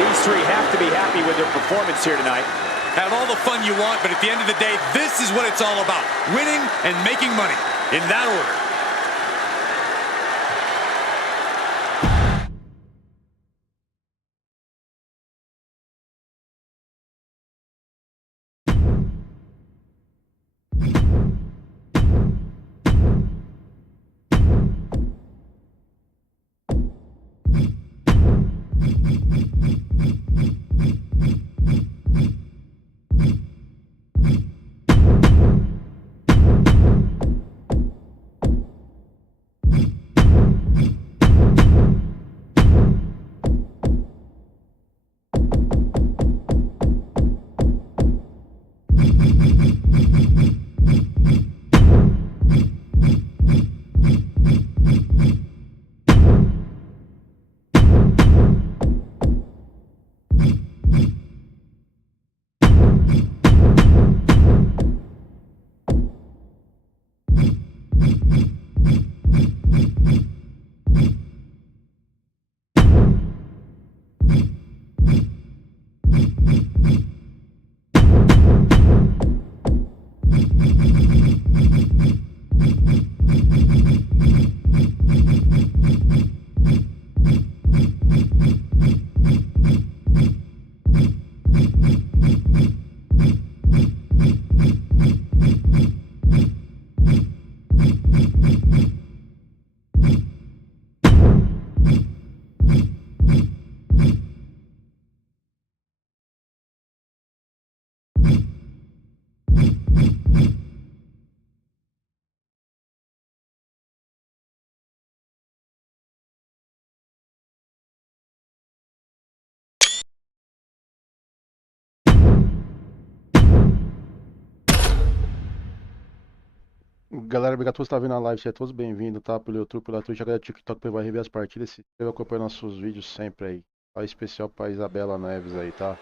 These three have to be happy with their performance here tonight. Have all the fun you want, but at the end of the day, this is what it's all about. Winning and making money. In that order. Galera, obrigado por estar vendo a live, sejam todos bem-vindos, tá? Pelo YouTube, pela Twitch, agora TikTok vai rever as partidas, se inscreva, acompanha nossos vídeos sempre aí. Tá especial pra Isabela Neves aí, tá?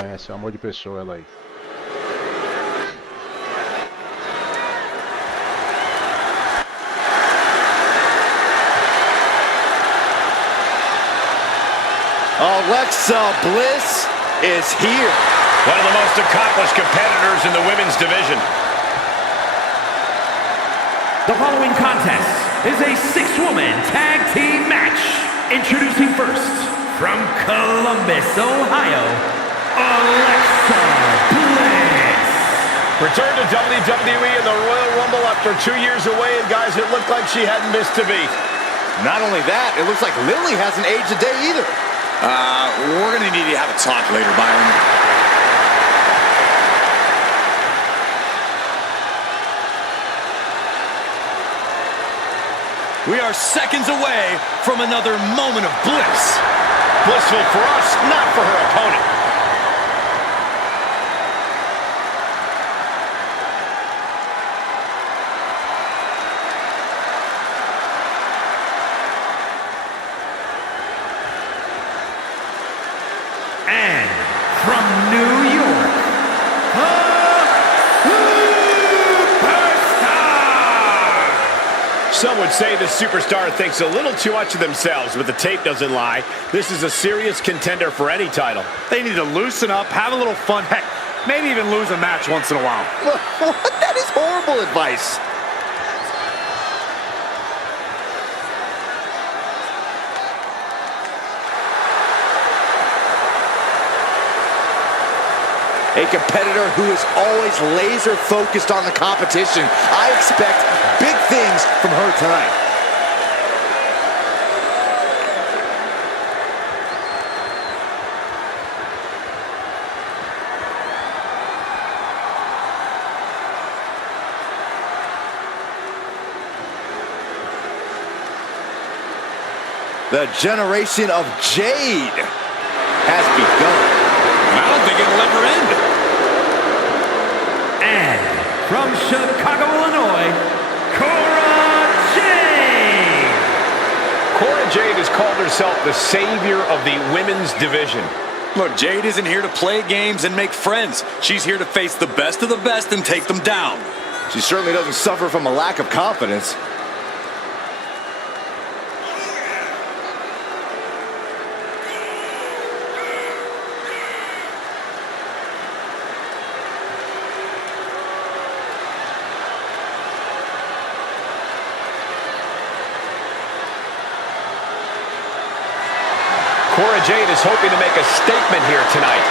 Conhece, amor de pessoa ela aí. Alexa Bliss is here. One of the most accomplished competitors in the women's division. The following contest is a six-woman tag team match. Introducing first, from Columbus, Ohio, Alexa Bliss. Return to WWE in the Royal Rumble after 2 years away, and guys, it looked like she hadn't missed a beat. Not only that, it looks like Lily hasn't aged a day either. We're going to need to have a talk later, Byron. We are seconds away from another moment of bliss. Blissful for us, not for her opponent. And from New York, Some would say the superstar thinks a little too much of themselves, but the tape doesn't lie. This is a serious contender for any title. They need to loosen up, have a little fun, heck, maybe even lose a match once in a while. That is horrible advice. A competitor who is always laser focused on the competition. I expect big things from her tonight. The generation of Jade has begun. I don't think it'll ever end. and from Chicago, Illinois, Cora Jade. Cora Jade has called herself the savior of the women's division. Look, Jade isn't here to play games and make friends. She's here to face the best of the best and take them down. She certainly doesn't suffer from a lack of confidence. Cora Jade is hoping to make a statement here tonight.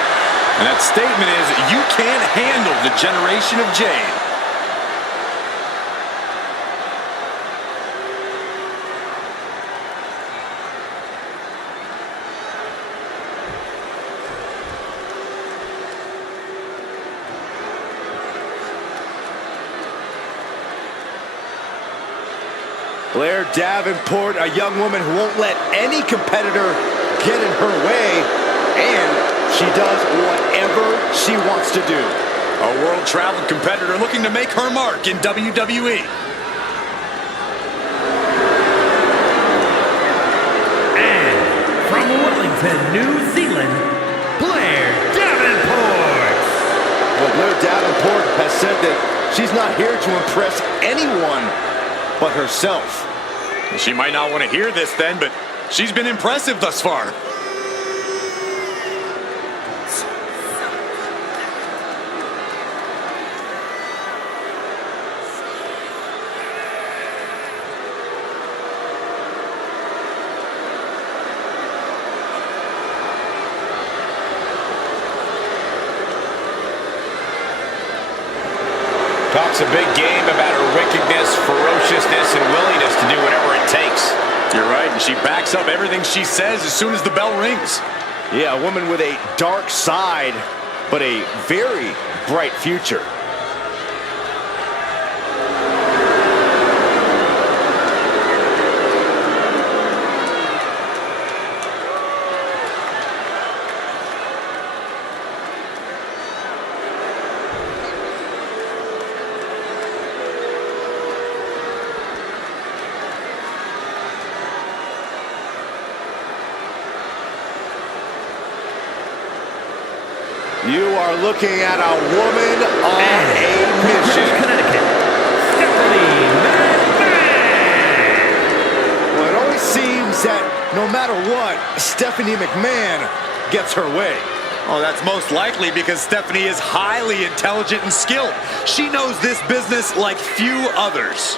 And that statement is, you can't handle the generation of Jade. Blair Davenport, a young woman who won't let any competitor get in her way, and she does whatever she wants to do. A world-traveled competitor looking to make her mark in WWE. And from Wellington, New Zealand, Blair Davenport. Well, Blair Davenport has said that she's not here to impress anyone but herself. She might not want to hear this then, but she's been impressive thus far. Talks a big game about her wickedness, ferociousness, and willingness to do whatever it takes. You're right, and she backs up everything she says as soon as the bell rings. Yeah, a woman with a dark side, but a very bright future. You are looking at a woman on a mission. Connecticut, Stephanie McMahon. Well, it always seems that no matter what, Stephanie McMahon gets her way. Oh, that's most likely because Stephanie is highly intelligent and skilled. She knows this business like few others.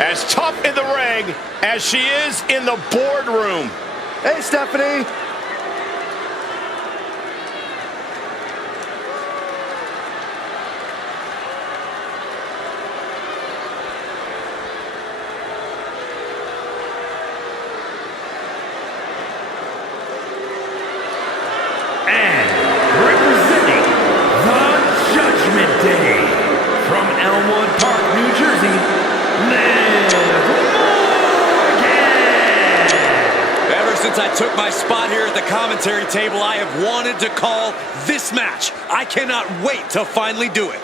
As tough in the ring as she is in the boardroom. Hey, Stephanie. And representing the Judgment Day from Elmwood Park, New Jersey, Liv Morgan. Ever since I took my spot here at the commentary table, I have wanted to call this match. I cannot wait to finally do it.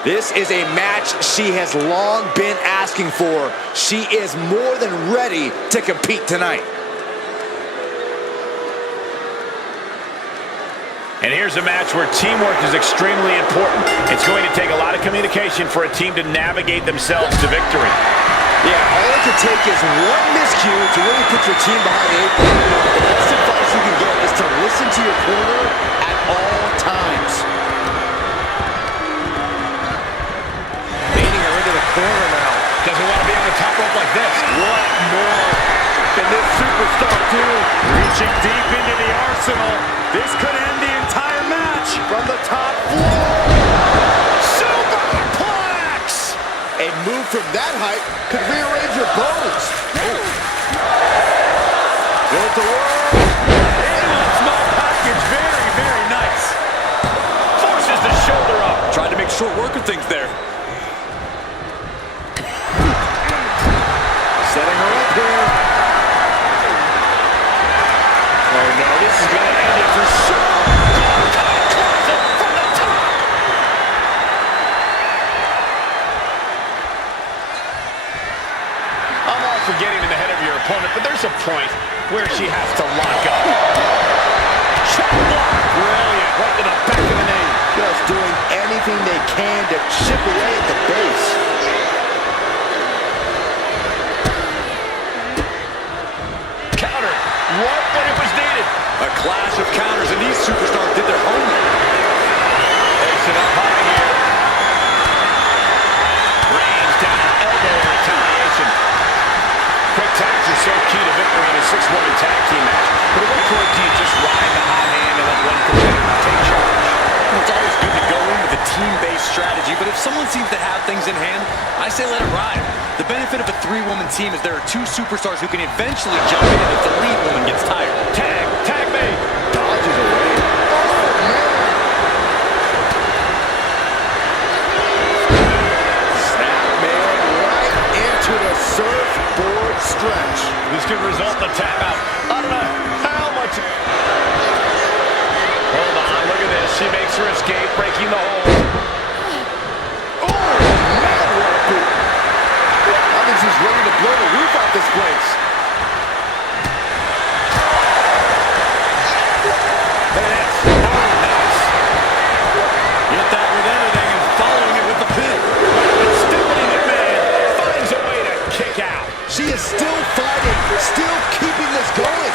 This is a match she has long been asking for. She is more than ready to compete tonight. And here's a match where teamwork is extremely important. It's going to take a lot of communication for a team to navigate themselves to victory. Yeah, all it could take is one miscue to really put your team behind the eight ball. The best advice you can get is to listen to your corner at all times. Leading her into the corner now. Doesn't want to be on the top rope like this. What more can this superstar do? Reaching deep into the arsenal. This could end the entire match. From the top floor. Superplex! A move from that height could rearrange your bones. Built to work. Small package, very, very nice. Forces the shoulder up. Tried to make short work of things there. Setting her up here. Oh no, this is going to end it for sure. From the top. I'm all for getting in the head of your opponent, but there's a point where she has to lock up. Chop block. Brilliant. Right to the back of the knee. Just doing anything they can to chip away at the base. Counter. Right when it was needed. A clash of counters, and these superstars did their homework. Facing up high here. Range down, elbow retaliation. Quick tags are so key to victory in a 6-woman tag team match. But at what point do you just ride the hot hand and let one competitor take charge? It's always good to go in with a team-based strategy, but if someone seems to have things in hand, I say let it ride. The benefit of a 3-woman team is there are 2 superstars who can eventually jump in if the lead woman gets tired. Tag made. Dodges away. Snap man right into the surfboard stretch. This could result in a tap out. I don't know how much. Hold on, look at this. She makes her escape, breaking the hold. Oh, man, what a boot. I think she's ready to blow the roof off this place. Look at this. Oh, nice. Hit that with everything and following it with the pin. Stephanie McMahon finds a way to kick out. She is still fighting, still keeping this going.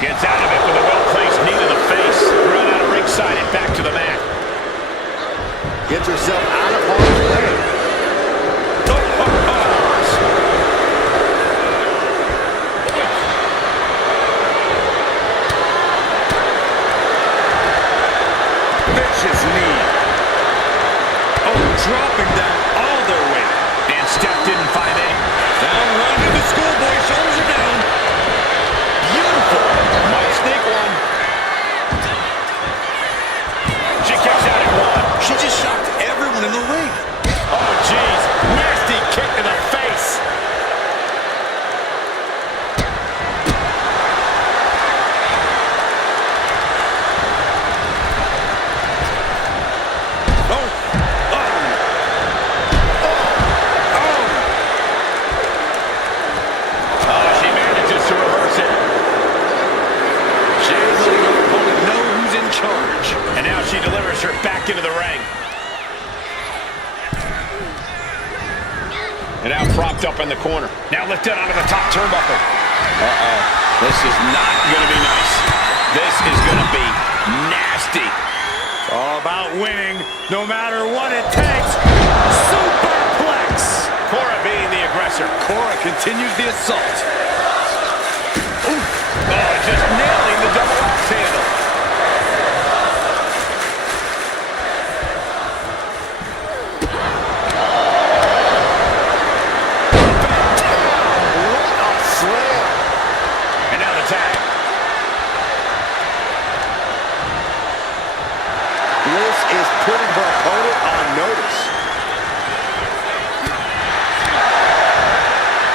Gets out of it with a well-placed knee to the face. Run out of ringside and back to the mat. Gets herself out of harm's way. Vicious knee. Oh, dropping down all their weight. And Steph didn't find any. Down run to the schoolboy. Shoulders are down. Beautiful. Might sneak one. She kicks out at one. She just shocked everyone in the ring. Oh, jeez. Nasty kick to the face. She delivers her back into the ring. And now propped up in the corner. Now lifted onto the top turnbuckle. Uh-oh. This is not going to be nice. This is going to be nasty. It's all about winning, no matter what it takes. Superplex. Cora being the aggressor. Cora continues the assault. Ooh. Oh, just nailing the double axe handle. Putting her opponent on notice.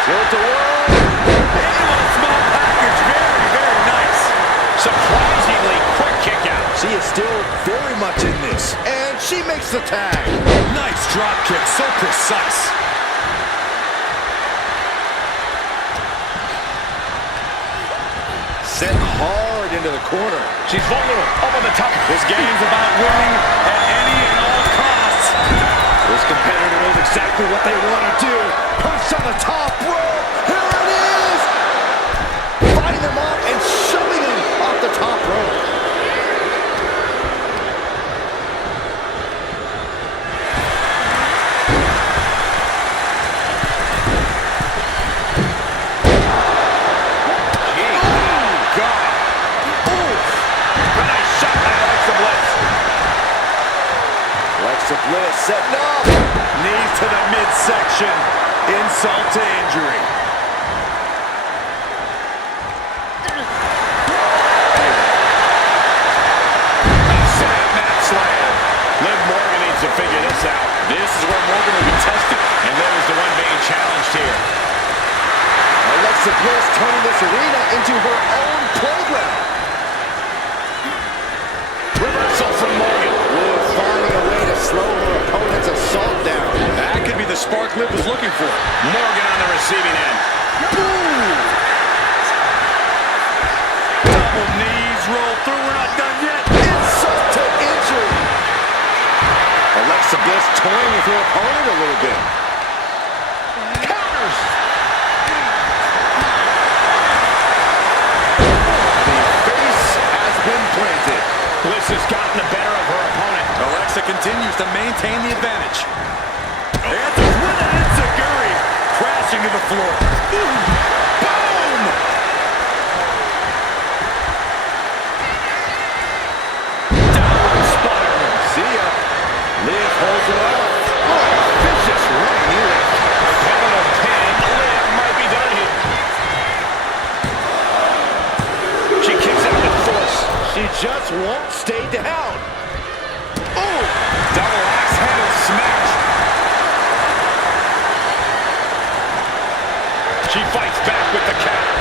Tilt-a-whirl. Small package. Very, very nice. Surprisingly quick kick out. She is still very much in this. And she makes the tag. Nice drop kick. So precise. Set hard into the corner. She's vulnerable. Up on the top. This game's about winning at any and all costs. This competitor knows exactly what they want to do. Perched on the top rope. Here it is. Fighting them off and shoving them off the top rope. Bliss setting up. Knees to the midsection. Insult to injury. Mat slam. Liv Morgan needs to figure this out. This is where Morgan will be tested. And Liv is the one being challenged here. Alexa Bliss turning this arena into her own playground. Reversal from Morgan. Liv finding a way to slow her opponent's assault down. That could be the spark Liv was looking for. Morgan on the receiving end. Boom! Double knees roll through. We're not done yet. Insult to injury. Alexa Bliss toying with her opponent a little bit. Counters. The face has been planted. Bliss has gotten the better of her opponent. Alexa continues to maintain the advantage. Answers with an enziguri. Crashing to the floor. Boom! Downward spiral. See ya. Liv holds it off. Oh, vicious running knee lift. Count of 10. Liv might be done here. She kicks out with force. She just won't stay down. Oh! Double axe handle smash. She fights back with the counter.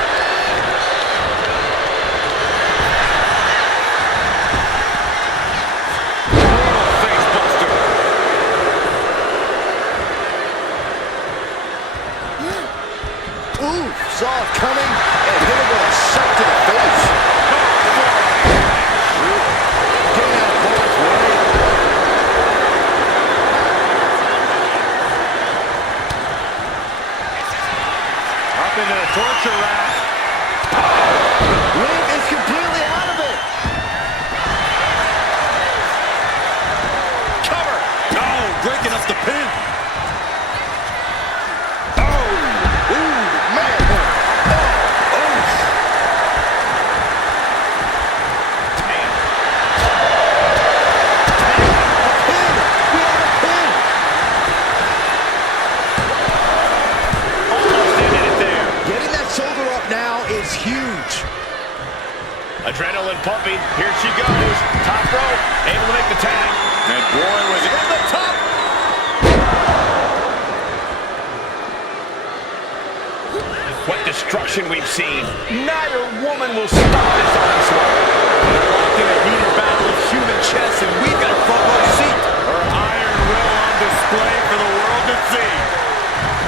Brutal face buster. Ooh, saw it coming and hit him with a shot to the face. Getting out of harm's way. Up into the torture rack. Liv is Adrenaline pumping. Here she goes. Top rope. Able to make the tag. And boy, was it on the top. What destruction we've seen. Neither woman will stop this onslaught. They're locked in a heated battle of human chess, and we've got a front row seat. Her iron will on display for the world to see.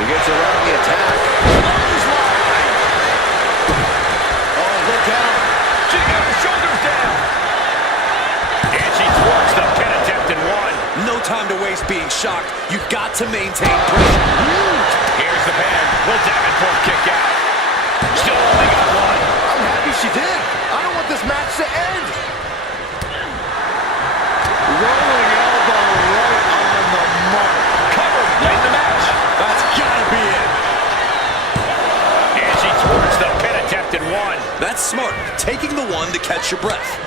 He gets around the attack. Clothesline. Oh, look out. She got her shoulders down. And she thwarts the pin attempt in one. No time to waste being shocked. You've got to maintain pressure. Here's the pin. Will Davenport kick out. Still only got one. I'm happy she did. I don't want this match to end. Rolling elbow right on the mark. Covered late in the match. That's gotta be it. And she thwarts the pin attempt in one. That's smart. Taking the one to catch your breath.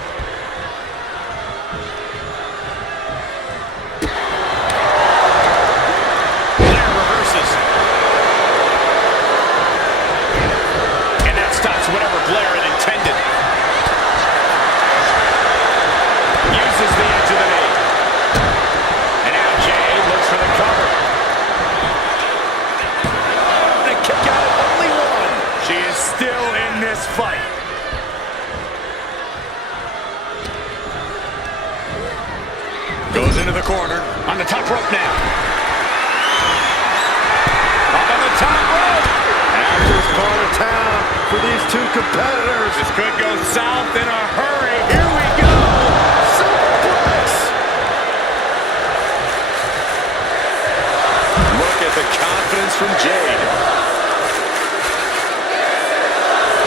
Blair reverses. And that stops whatever Blair had intended. Uses the edge of the knee. And now Jay looks for the cover. And a kick out at only one. She is still in this fight. Goes into the corner. On the top rope now. Up on the top rope. After's part of town for these two competitors. This could go south in a hurry. Here we go. Suplex. Look at the confidence from Jade.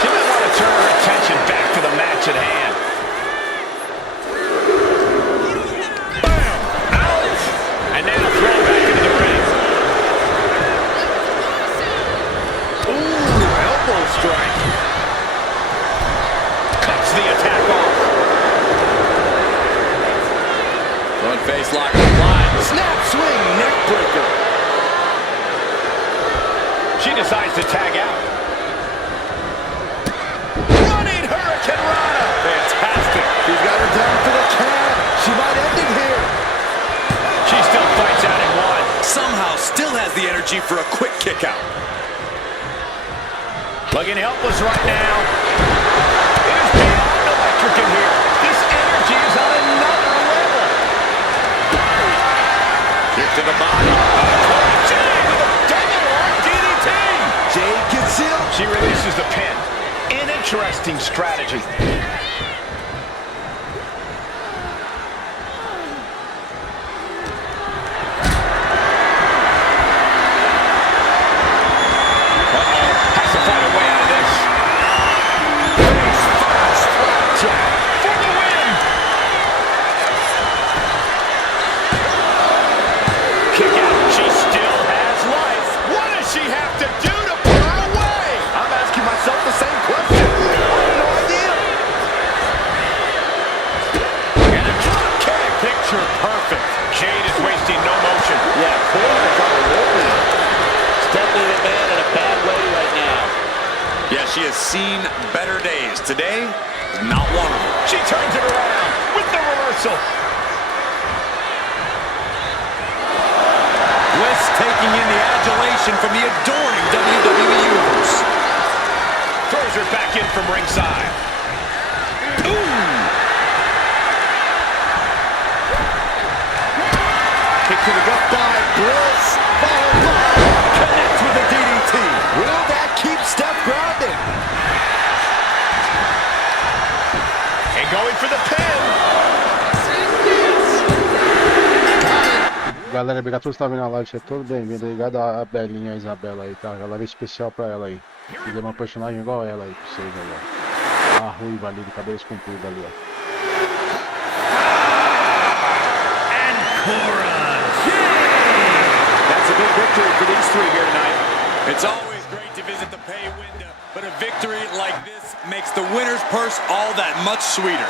She might want to turn her attention back to the match at hand. Bam! Out! And now throw back into the ring. Ooh, elbow strike. Cuts the attack off. Front face lock applied. Snap swing, neck breaker. She decides to tag out. Running Hurricane Rana. Fantastic. She's got her down for the count. She might end it here. She still fights out in one. Somehow still has the energy for a quick kick out. Looking helpless right now. It is beyond electric in here. This energy is on another level. Kick to the body. Jay with a double arm DDT. Jade concealed. She releases the pin. An interesting strategy. Has to find a way out of this. Face first. Jack for the win. Kick out. She still has life. What does she have to do to put her away? I'm asking myself the same question. I have no idea. And a drop kick. Picture perfect. Jade is wasting no motion. Yeah, corner's on the rope now. Stepping the man in a bad way right now. Yeah, she has seen better days. Today, not one of them. She turns it around with the reversal. Bliss taking in the adulation from the adoring WWE Universe. Throws her back in from ringside. Ooh! Kick to the gut by Bliss. Followed by connects with a DDT. Will that keep Steph grounded? And going for the pin. Galera, obrigado por estar vendo a live, seja todo bem-vindo. Obrigado a Belinha, a Isabela aí, tá? A live especial pra ela aí. Fizer uma personagem igual ela aí pra vocês aí, ó. A ruiva ali, de cabelos compridos ali, ó. That's a big victory for these three here tonight. It's always great to visit the pay window, but a victory like this makes the winner's purse all that much sweeter.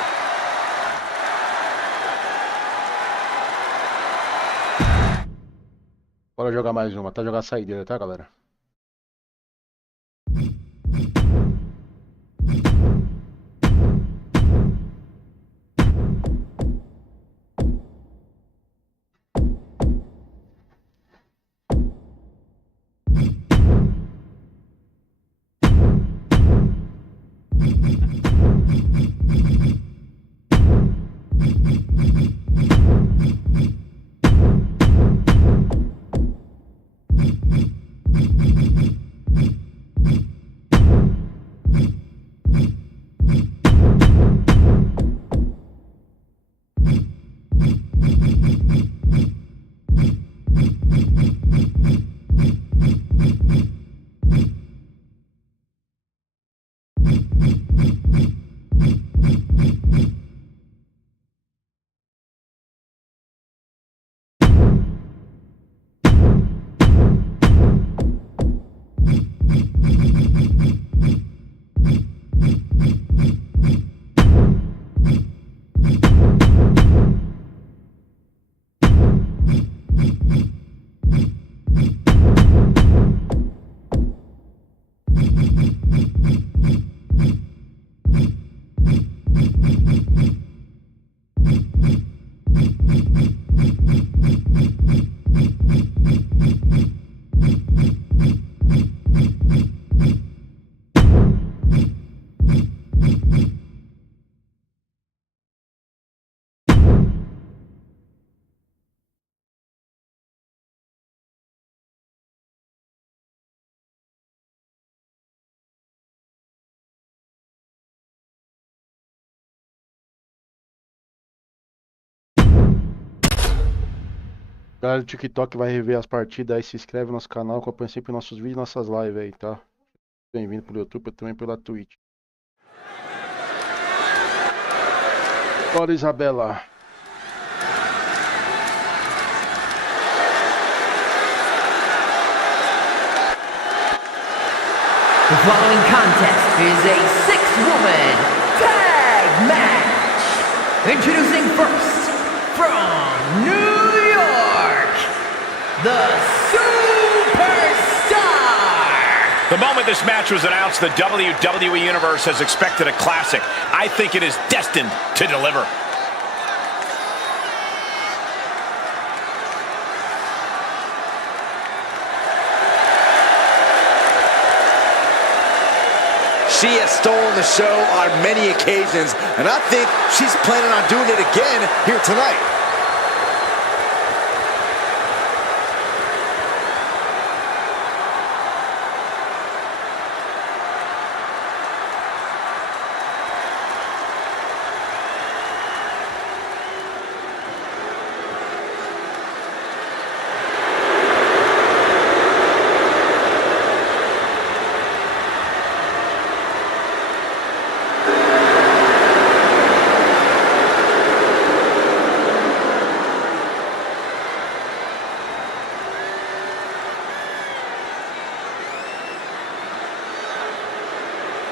Bora jogar mais uma, tá? Jogar a saideira, tá, galera? Galera do TikTok vai rever as partidas aí, se inscreve no nosso canal, acompanha sempre nossos vídeos e nossas lives aí, tá? Bem-vindo pro YouTube e também pela Twitch. Bora, Isabela. The following contest is a six-woman tag match. Introducing first, from New York, the Superstar. The moment this match was announced, the WWE Universe has expected a classic. I think it is destined to deliver. She has stolen the show on many occasions, and I think she's planning on doing it again here tonight.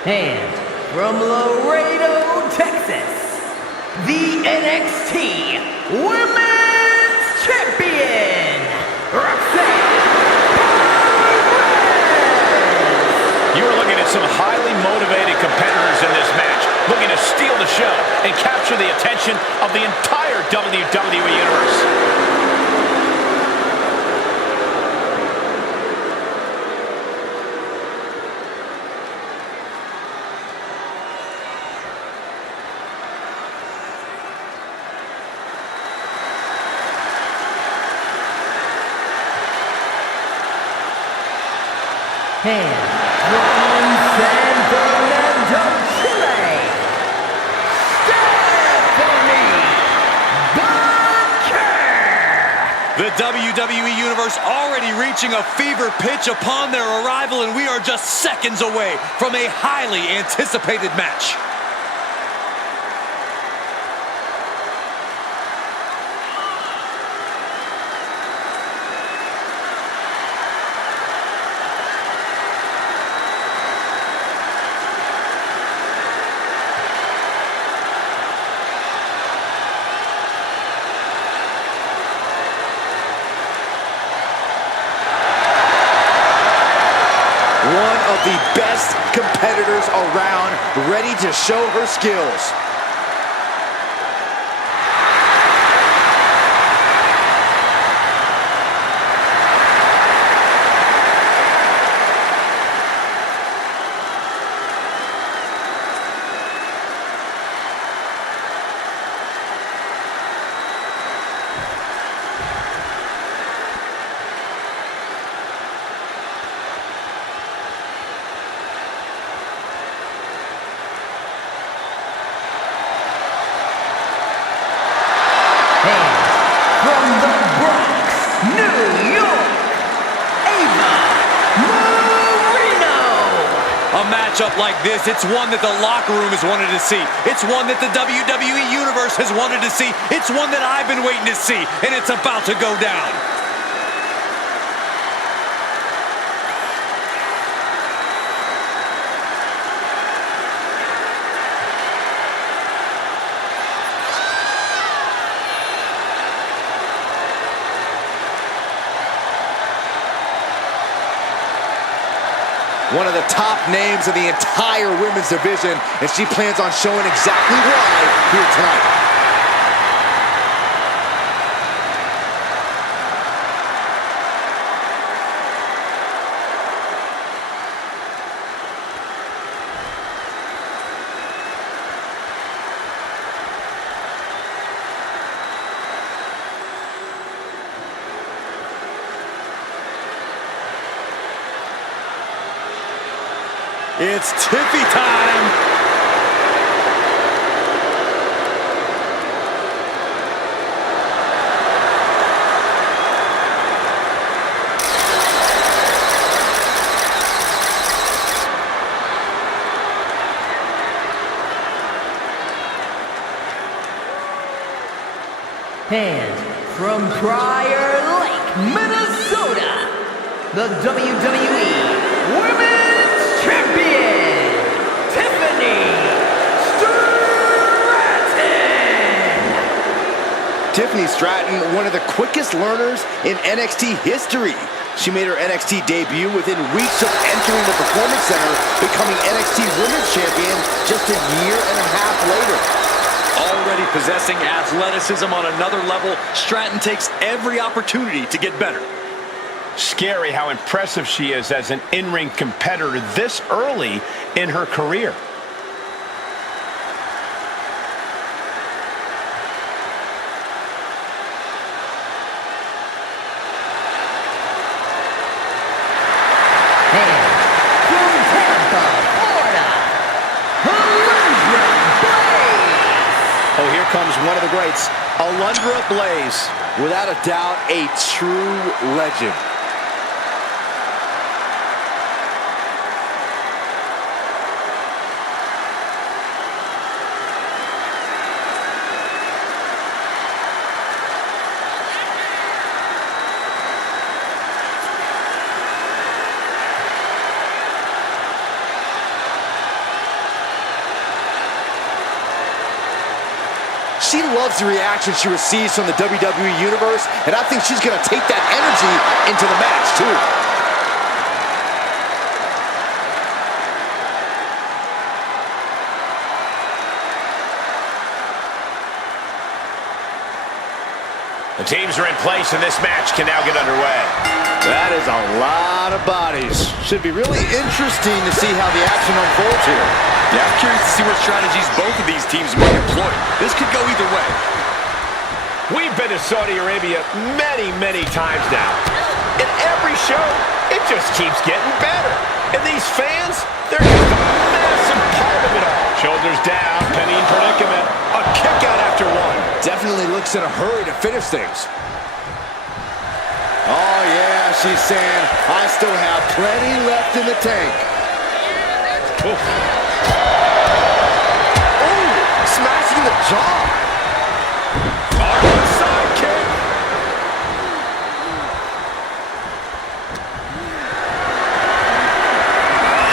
And from Laredo, Texas, the NXT Women's Champion, Roxanne. You are looking at some highly motivated competitors in this match, looking to steal the show and capture the attention of the entire WWE Universe. And from San Fernando, Chile, Stephanie Bunker. The WWE Universe already reaching a fever pitch upon their arrival, and we are just seconds away from a highly anticipated match. One of the best competitors around, ready to show her skills. From the Bronx, New York, Ava Marino. A matchup like this, it's one that the locker room has wanted to see. It's one that the WWE Universe has wanted to see. It's one that I've been waiting to see, and it's about to go down. One of the top names in the entire women's division, and she plans on showing exactly why here tonight. It's Tiffy time. And from Prior Lake, Minnesota, the WWE Women's Champion, Tiffany Stratton. Tiffany Stratton, one of the quickest learners in NXT history. She made her NXT debut within weeks of entering the Performance Center, becoming NXT Women's Champion just a year and a half later. Already possessing athleticism on another level, Stratton takes every opportunity to get better. Scary how impressive she is as an in-ring competitor this early in her career. And from Tampa, Florida, Alundra Blaze. Oh, here comes one of the greats, Alundra Blaze. Without a doubt, a true legend. She loves the reaction she receives from the WWE Universe, and I think she's going to take that energy into the match, too. The teams are in place, and this match can now get underway. That is a lot of bodies. Should be really interesting to see how the action unfolds here. Yeah, I'm curious to see what strategies both of these teams might employ. This could go either way. We've been to Saudi Arabia many, many times now. And every show, it just keeps getting better. And these fans, they're just a massive part of it all. Shoulders down, Penny in predicament. A kick out after one. Definitely looks in a hurry to finish things. Oh, yeah, she's saying, I still have plenty left in the tank. Oof. Oh, smashing the jaw. Arm side kick.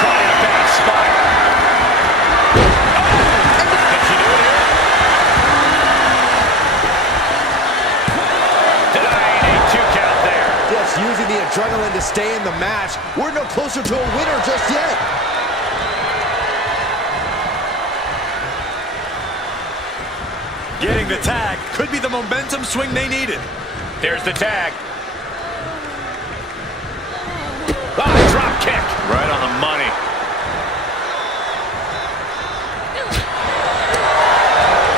Caught in a bad spot. Oh, can she do it here? Denying a 2 count there. Just using the adrenaline to stay in the match. We're no closer to a winner just yet. Getting the tag could be the momentum swing they needed. There's the tag. Ah, drop kick. Right on the money.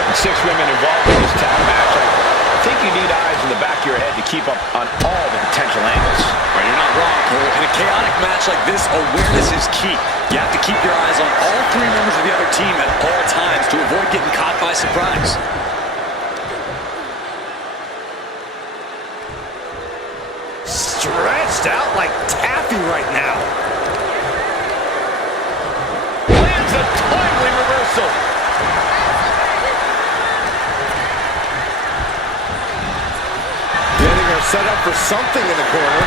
And 6 women involved in this tag match. I think you need eyes in the back of your head to keep up on all the potential angles. Right, you're not wrong, Cole. In a chaotic match like this, awareness is key. You have to keep your eyes on all 3 members of the other team at all times to avoid getting caught by surprise. Stretched out like taffy right now. Lands a timely reversal. Getting her set up for something in the corner.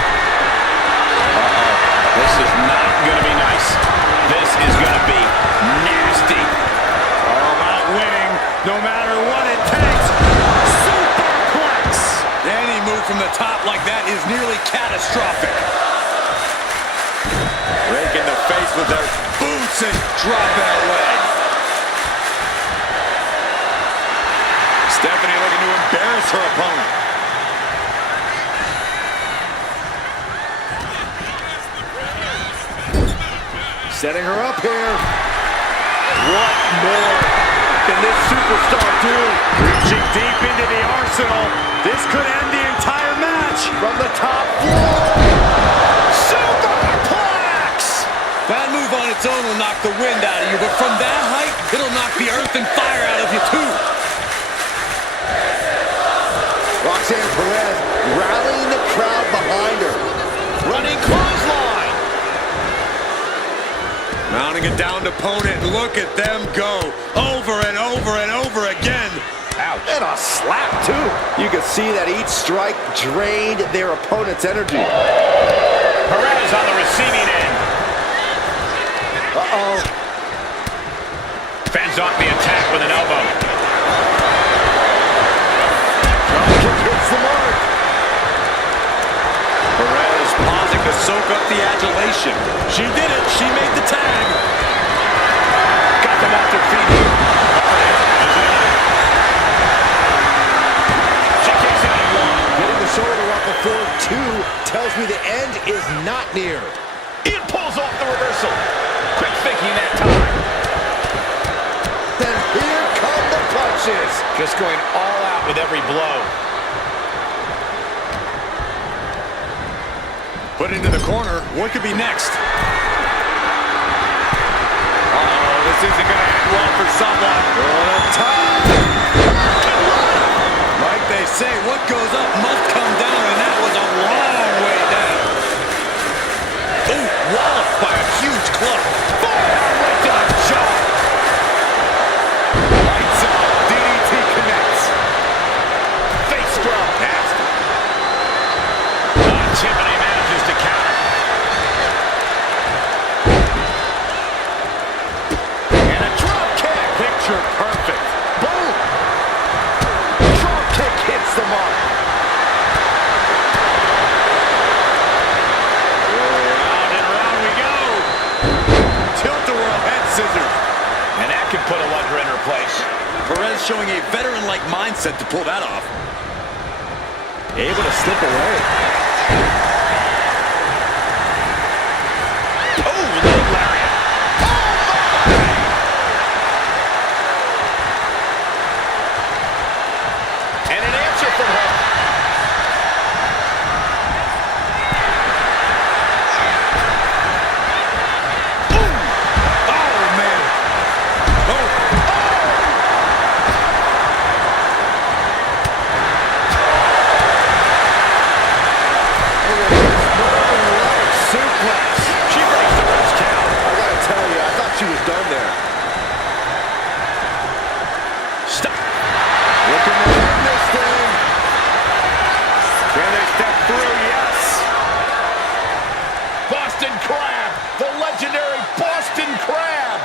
This is not going to be nice. This is going to be nasty. All about winning, no matter what it takes. Superplex. Any move from the top like that is nearly catastrophic. Raking the face with their boots and dropping her leg. Stephanie looking to embarrass her opponent. Setting her up here. What more can this superstar do? Reaching deep into the arsenal. This could end the entire match. From the top floor. Superplex! That move on its own will knock the wind out of you, but from that height, it'll knock the earth and fire out of you too. Roxanne Perez rallying the crowd behind her. Running clothesline. Mounting a downed opponent, and look at them go over and over and over again. Ouch. And a a slap, too. You can see that each strike drained their opponent's energy. Perez on the receiving end. Uh-oh. Fends off the attack with an elbow. Dropkick hits the mark. Perez pausing to soak up the adulation. She did it. She made the tag. Got them off their feet here. She kicks out at 1. Getting the shoulder up before 2 tells me the end is not near. Ian pulls off the reversal. Quick thinking that time. Then here come the punches. Just going all out with every blow. Put into the corner. What could be next? Uh-oh, this isn't going to end well for someone. Like they say, what goes up must come down, and that was a long way down. Ooh, walloped by a huge club. Forearm right to the jaw. Lights out. DDT connects. Face drop. Nasty. Chimney manages to counter. And a drop kick. Picture perfect. Boom. Drop kick hits the mark. Round and round we go. Tilt-a-whirl head scissors. And that can put a lunger in her place. Perez showing a veteran-like mindset to pull that off. Able to slip away. Oh, leg lariat. And an answer from her. Oh, man. Suplex. She breaks the first count. I gotta tell you, I thought she was done there. Stop. Looking to win this thing. Can they step through? Yes. Boston Crab. The legendary Boston Crab.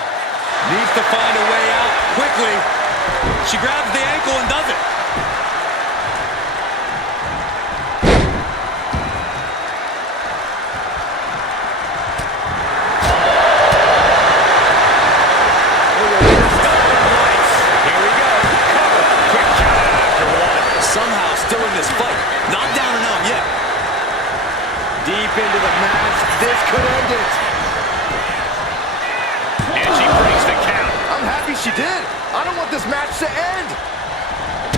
Needs to find a way out quickly. She grabs the ankle and does it. Here we go. Cover. Quick count after 1. Somehow still in this fight. Not down and out yet. Deep into the match. This could end it. And she breaks the count. I'm happy she did. I don't want this match to end.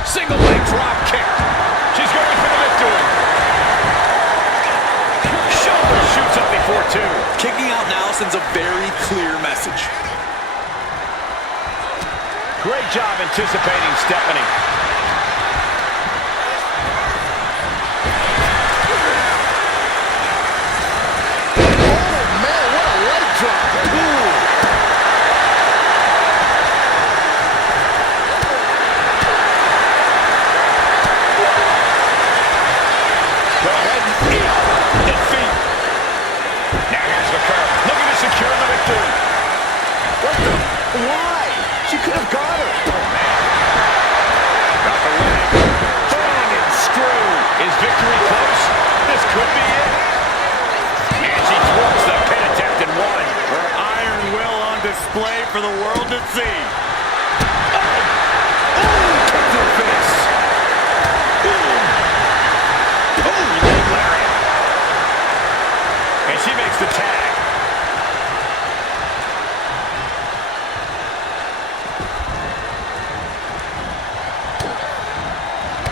Single leg drop kick. She's going for the victory. Shoulder shoots up before 2. Kicking out now sends a very clear message. Great job anticipating Stephanie. Oh, man, what a leg drop. Ooh. Go ahead and defeat. Now here's the curve. Looking to secure the victory. What the? Why? She could have got her. Got the leg. Bang and screw. Is victory close? This could be it. And she thwarts the pin attempt and 1. Her iron will on display for the world to see. Kick to the face. Oh, leg lariat. And she makes the tag.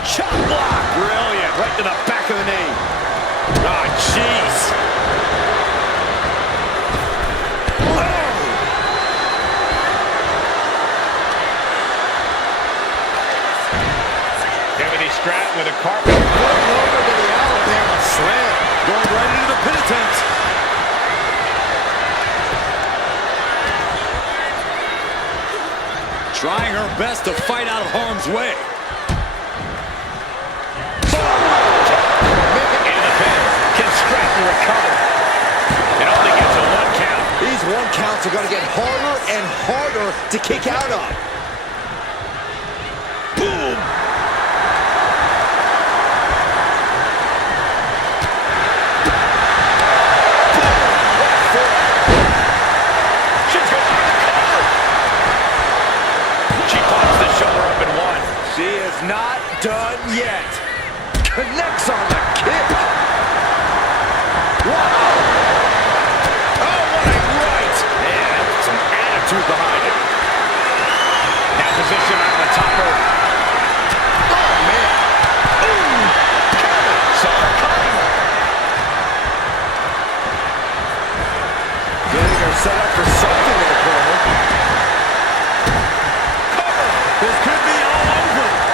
Chop block. Brilliant. Right to the back of the knee. Oh, jeez. Kevin Stratton with a carpet. Going over to the Alabama slam. Going right into the pin attempt. Trying her best to fight out of harm's way. counts are going to get harder and harder to kick out of. Boom! She is not done yet. Connects on the kick. Wow. Oh, what a right. And some attitude behind it. That position on the top rope. Oh, man. Ooh. Cover. Saw her coming. Getting her set up for something in the corner. Cover. This could be all over.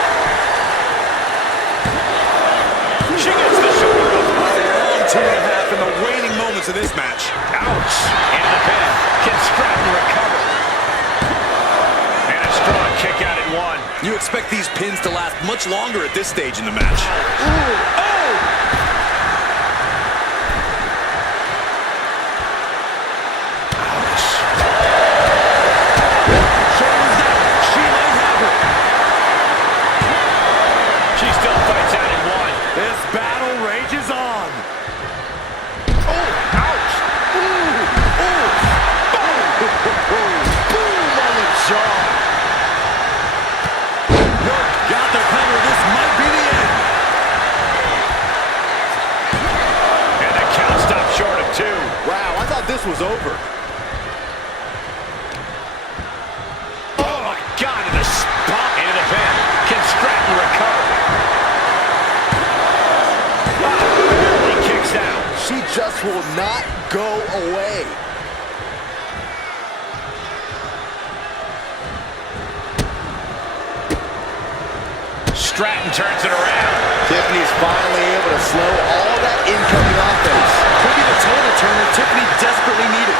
She gets the shoulder up. A long 2.5 in the waning moments of this match. Ouch. Into the pin. Can Stratton recover? And a strong kick out at 1. You expect these pins to last much longer at this stage in the match. Ooh. Oh! Ouch. Shoulders down. She might have it. She still fights out at 1. This battle rages on. Oh, ouch. Ooh, ooh. Boom. Boom on the jaw. Work got the cover. This might be the end. And the count stopped short of 2. Wow, I thought this was over. Oh, my God, in the spot. Into the pin. Can Stratton recover? Barely kicks out. She just will not go away. Stratton turns it around. Tiffany's finally able to slow all that incoming offense. Could be the total turner Tiffany desperately needed.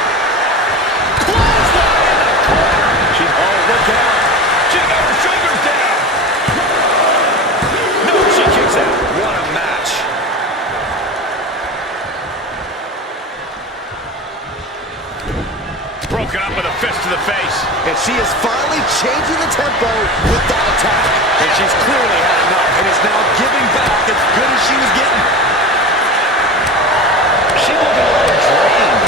Clothesline in the corner. She's, oh, look out. She got her shoulders down. No, she kicks out. What a match. Broken up with a fist to the face. And she is finally changing the tempo with that attack. And she's clearly had enough and is now giving back as good as she was getting. She looking a little drained.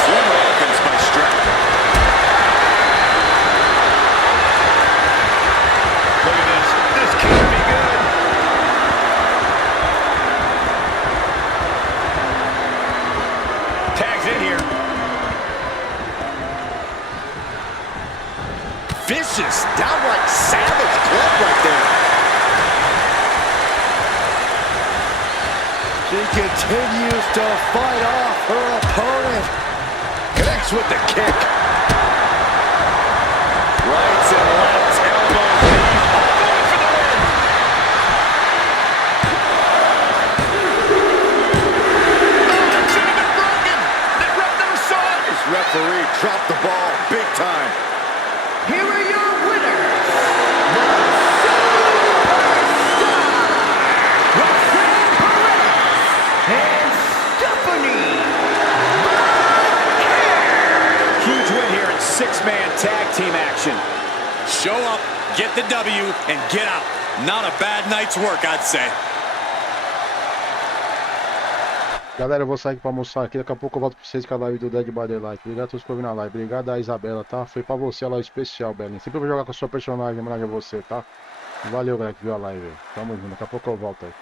Swing offense by Stratton. Look at this. This can't be good. Tags in here. Vicious, downright savage club right there. She continues to fight off her opponent. Connects with the kick. Rights and lefts, elbows, knees, all going for the win. Oh, that should have been broken. That ref never saw it. This referee dropped the ball big time. Here are your winners, the Superstar, Roxanne Perez and Stephanie Blackheart. Huge win here in 6-man tag team action. Show up, get the W, and get out. Not a bad night's work, I'd say. Galera, eu vou sair pra almoçar aqui, daqui a pouco eu volto pra vocês com a live do Dead by Daylight. Obrigado a todos por vir na live, obrigado a Isabela, tá? Foi pra você a live especial, Belém. Sempre vou jogar com a sua personagem, em homenagem a você, tá? Valeu, galera, que viu a live aí. Tamo junto, daqui a pouco eu volto aí.